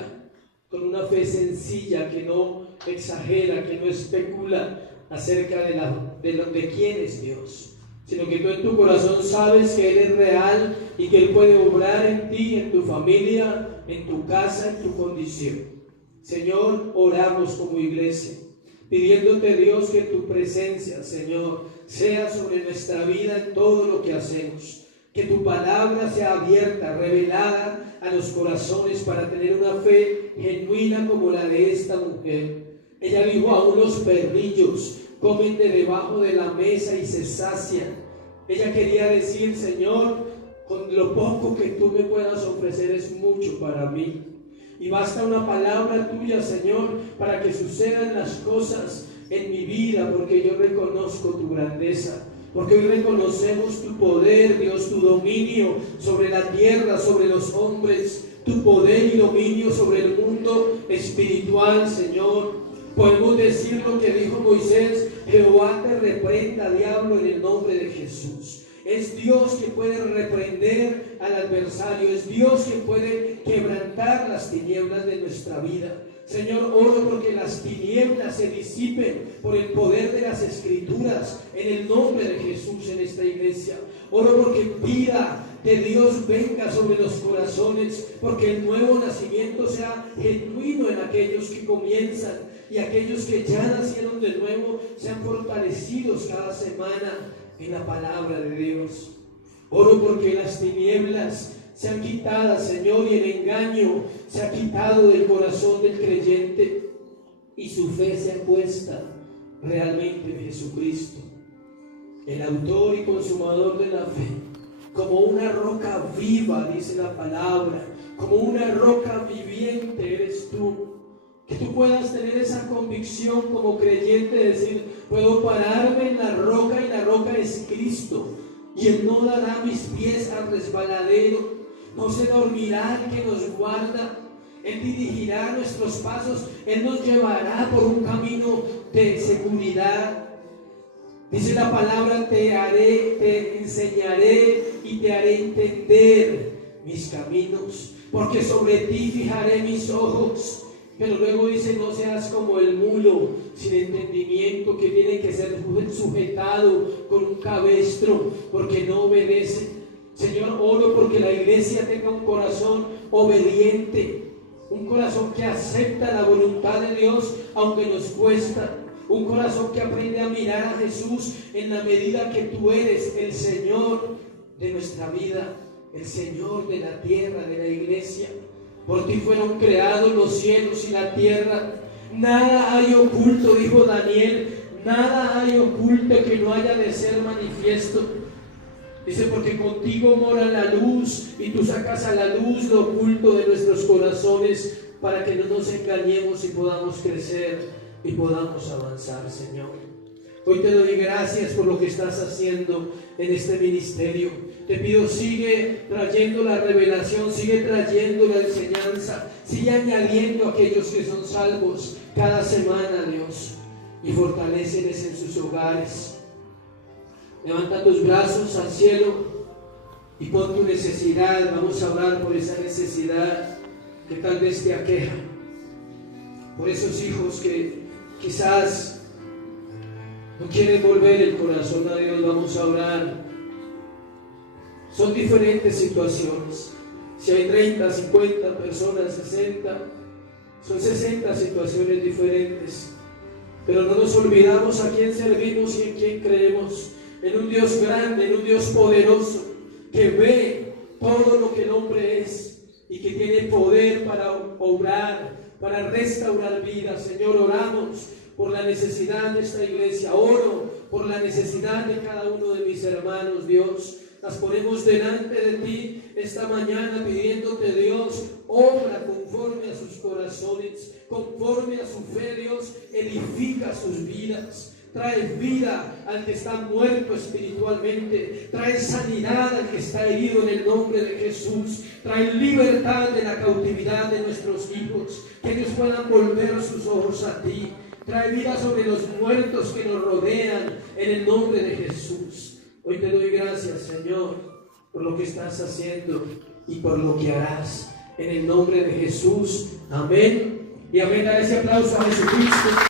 con una fe sencilla, que no exagera, que no especula acerca de quién es Dios, sino que tú en tu corazón sabes que Él es real y que Él puede obrar en ti, en tu familia, en tu casa, en tu condición. Señor, oramos como iglesia, pidiéndote, Dios, que tu presencia, Señor, sea sobre nuestra vida en todo lo que hacemos. Que tu palabra sea abierta, revelada a los corazones para tener una fe genuina como la de esta mujer. Ella dijo, aún los perrillos comen de debajo de la mesa y se sacian. Ella quería decir, Señor, con lo poco que tú me puedas ofrecer es mucho para mí. Y basta una palabra tuya, Señor, para que sucedan las cosas en mi vida, porque yo reconozco tu grandeza. porque hoy reconocemos tu poder, Dios, tu dominio sobre la tierra, sobre los hombres, tu poder y dominio sobre el mundo espiritual, Señor. Podemos decir lo que dijo Moisés: Jehová te reprenda, diablo, en el nombre de Jesús. Es Dios que puede reprender al adversario, es Dios que puede quebrantar las tinieblas de nuestra vida. Señor, oro porque las tinieblas se disipen por el poder de las Escrituras, en el nombre de Jesús en esta iglesia. Oro porque vida de Dios venga sobre los corazones, porque el nuevo nacimiento sea genuino en aquellos que comienzan, y aquellos que ya nacieron de nuevo sean fortalecidos cada semana en la palabra de Dios. Oro porque las tinieblas sean quitadas, Señor, y el engaño se ha quitado del corazón del creyente y su fe se ha puesta realmente en Jesucristo, el autor y consumador de la fe, como una roca viva, dice la palabra, como una roca viviente eres tú. Que tú puedas tener esa convicción como creyente de decir: puedo pararme en la roca y la roca es Cristo, y Él no dará mis pies al resbaladero, no se dormirá el que nos guarda, Él dirigirá nuestros pasos, Él nos llevará por un camino de seguridad. Dice la palabra: te enseñaré y te haré entender mis caminos, porque sobre ti fijaré mis ojos. Pero luego dice: no seas como el mulo sin entendimiento, que tiene que ser sujetado con un cabestro porque no obedece. Señor, oro porque la iglesia tenga un corazón obediente, un corazón que acepta la voluntad de Dios aunque nos cuesta, un corazón que aprende a mirar a Jesús en la medida que tú eres el Señor de nuestra vida, el Señor de la tierra, de la iglesia. Por ti fueron creados los cielos y la tierra. Nada hay oculto, dijo Daniel, nada hay oculto que no haya de ser manifiesto. Dice: porque contigo mora la luz y tú sacas a la luz lo oculto de nuestros corazones, para que no nos engañemos y podamos crecer y podamos avanzar, Señor. Hoy te doy gracias por lo que estás haciendo en este ministerio. Te pido, sigue trayendo la revelación, sigue trayendo la enseñanza, sigue añadiendo a aquellos que son salvos cada semana, Dios, y fortaléceles en sus hogares. Levanta tus brazos al cielo y pon tu necesidad. Vamos a orar por esa necesidad que tal vez te aqueja, por esos hijos que quizás no quieren volver el corazón a Dios. Vamos a orar. Son diferentes situaciones. Si hay 30, 50 personas, 60, son 60 situaciones diferentes. Pero no nos olvidamos a quién servimos y en quién creemos. En un Dios grande, en un Dios poderoso, que ve todo lo que el hombre es y que tiene poder para obrar, para restaurar vidas. Señor, oramos por la necesidad de esta iglesia. Oro por la necesidad de cada uno de mis hermanos, Dios. Las ponemos delante de ti esta mañana pidiéndote, Dios, obra conforme a sus corazones, conforme a su fe, Dios, edifica sus vidas. Trae vida al que está muerto espiritualmente, trae sanidad al que está herido en el nombre de Jesús, trae libertad de la cautividad de nuestros hijos, que ellos puedan volver sus ojos a ti. Trae vida sobre los muertos que nos rodean en el nombre de Jesús. Hoy te doy gracias, Señor, por lo que estás haciendo y por lo que harás. En el nombre de Jesús. Amén. Y amén. Dale ese aplauso a Jesucristo.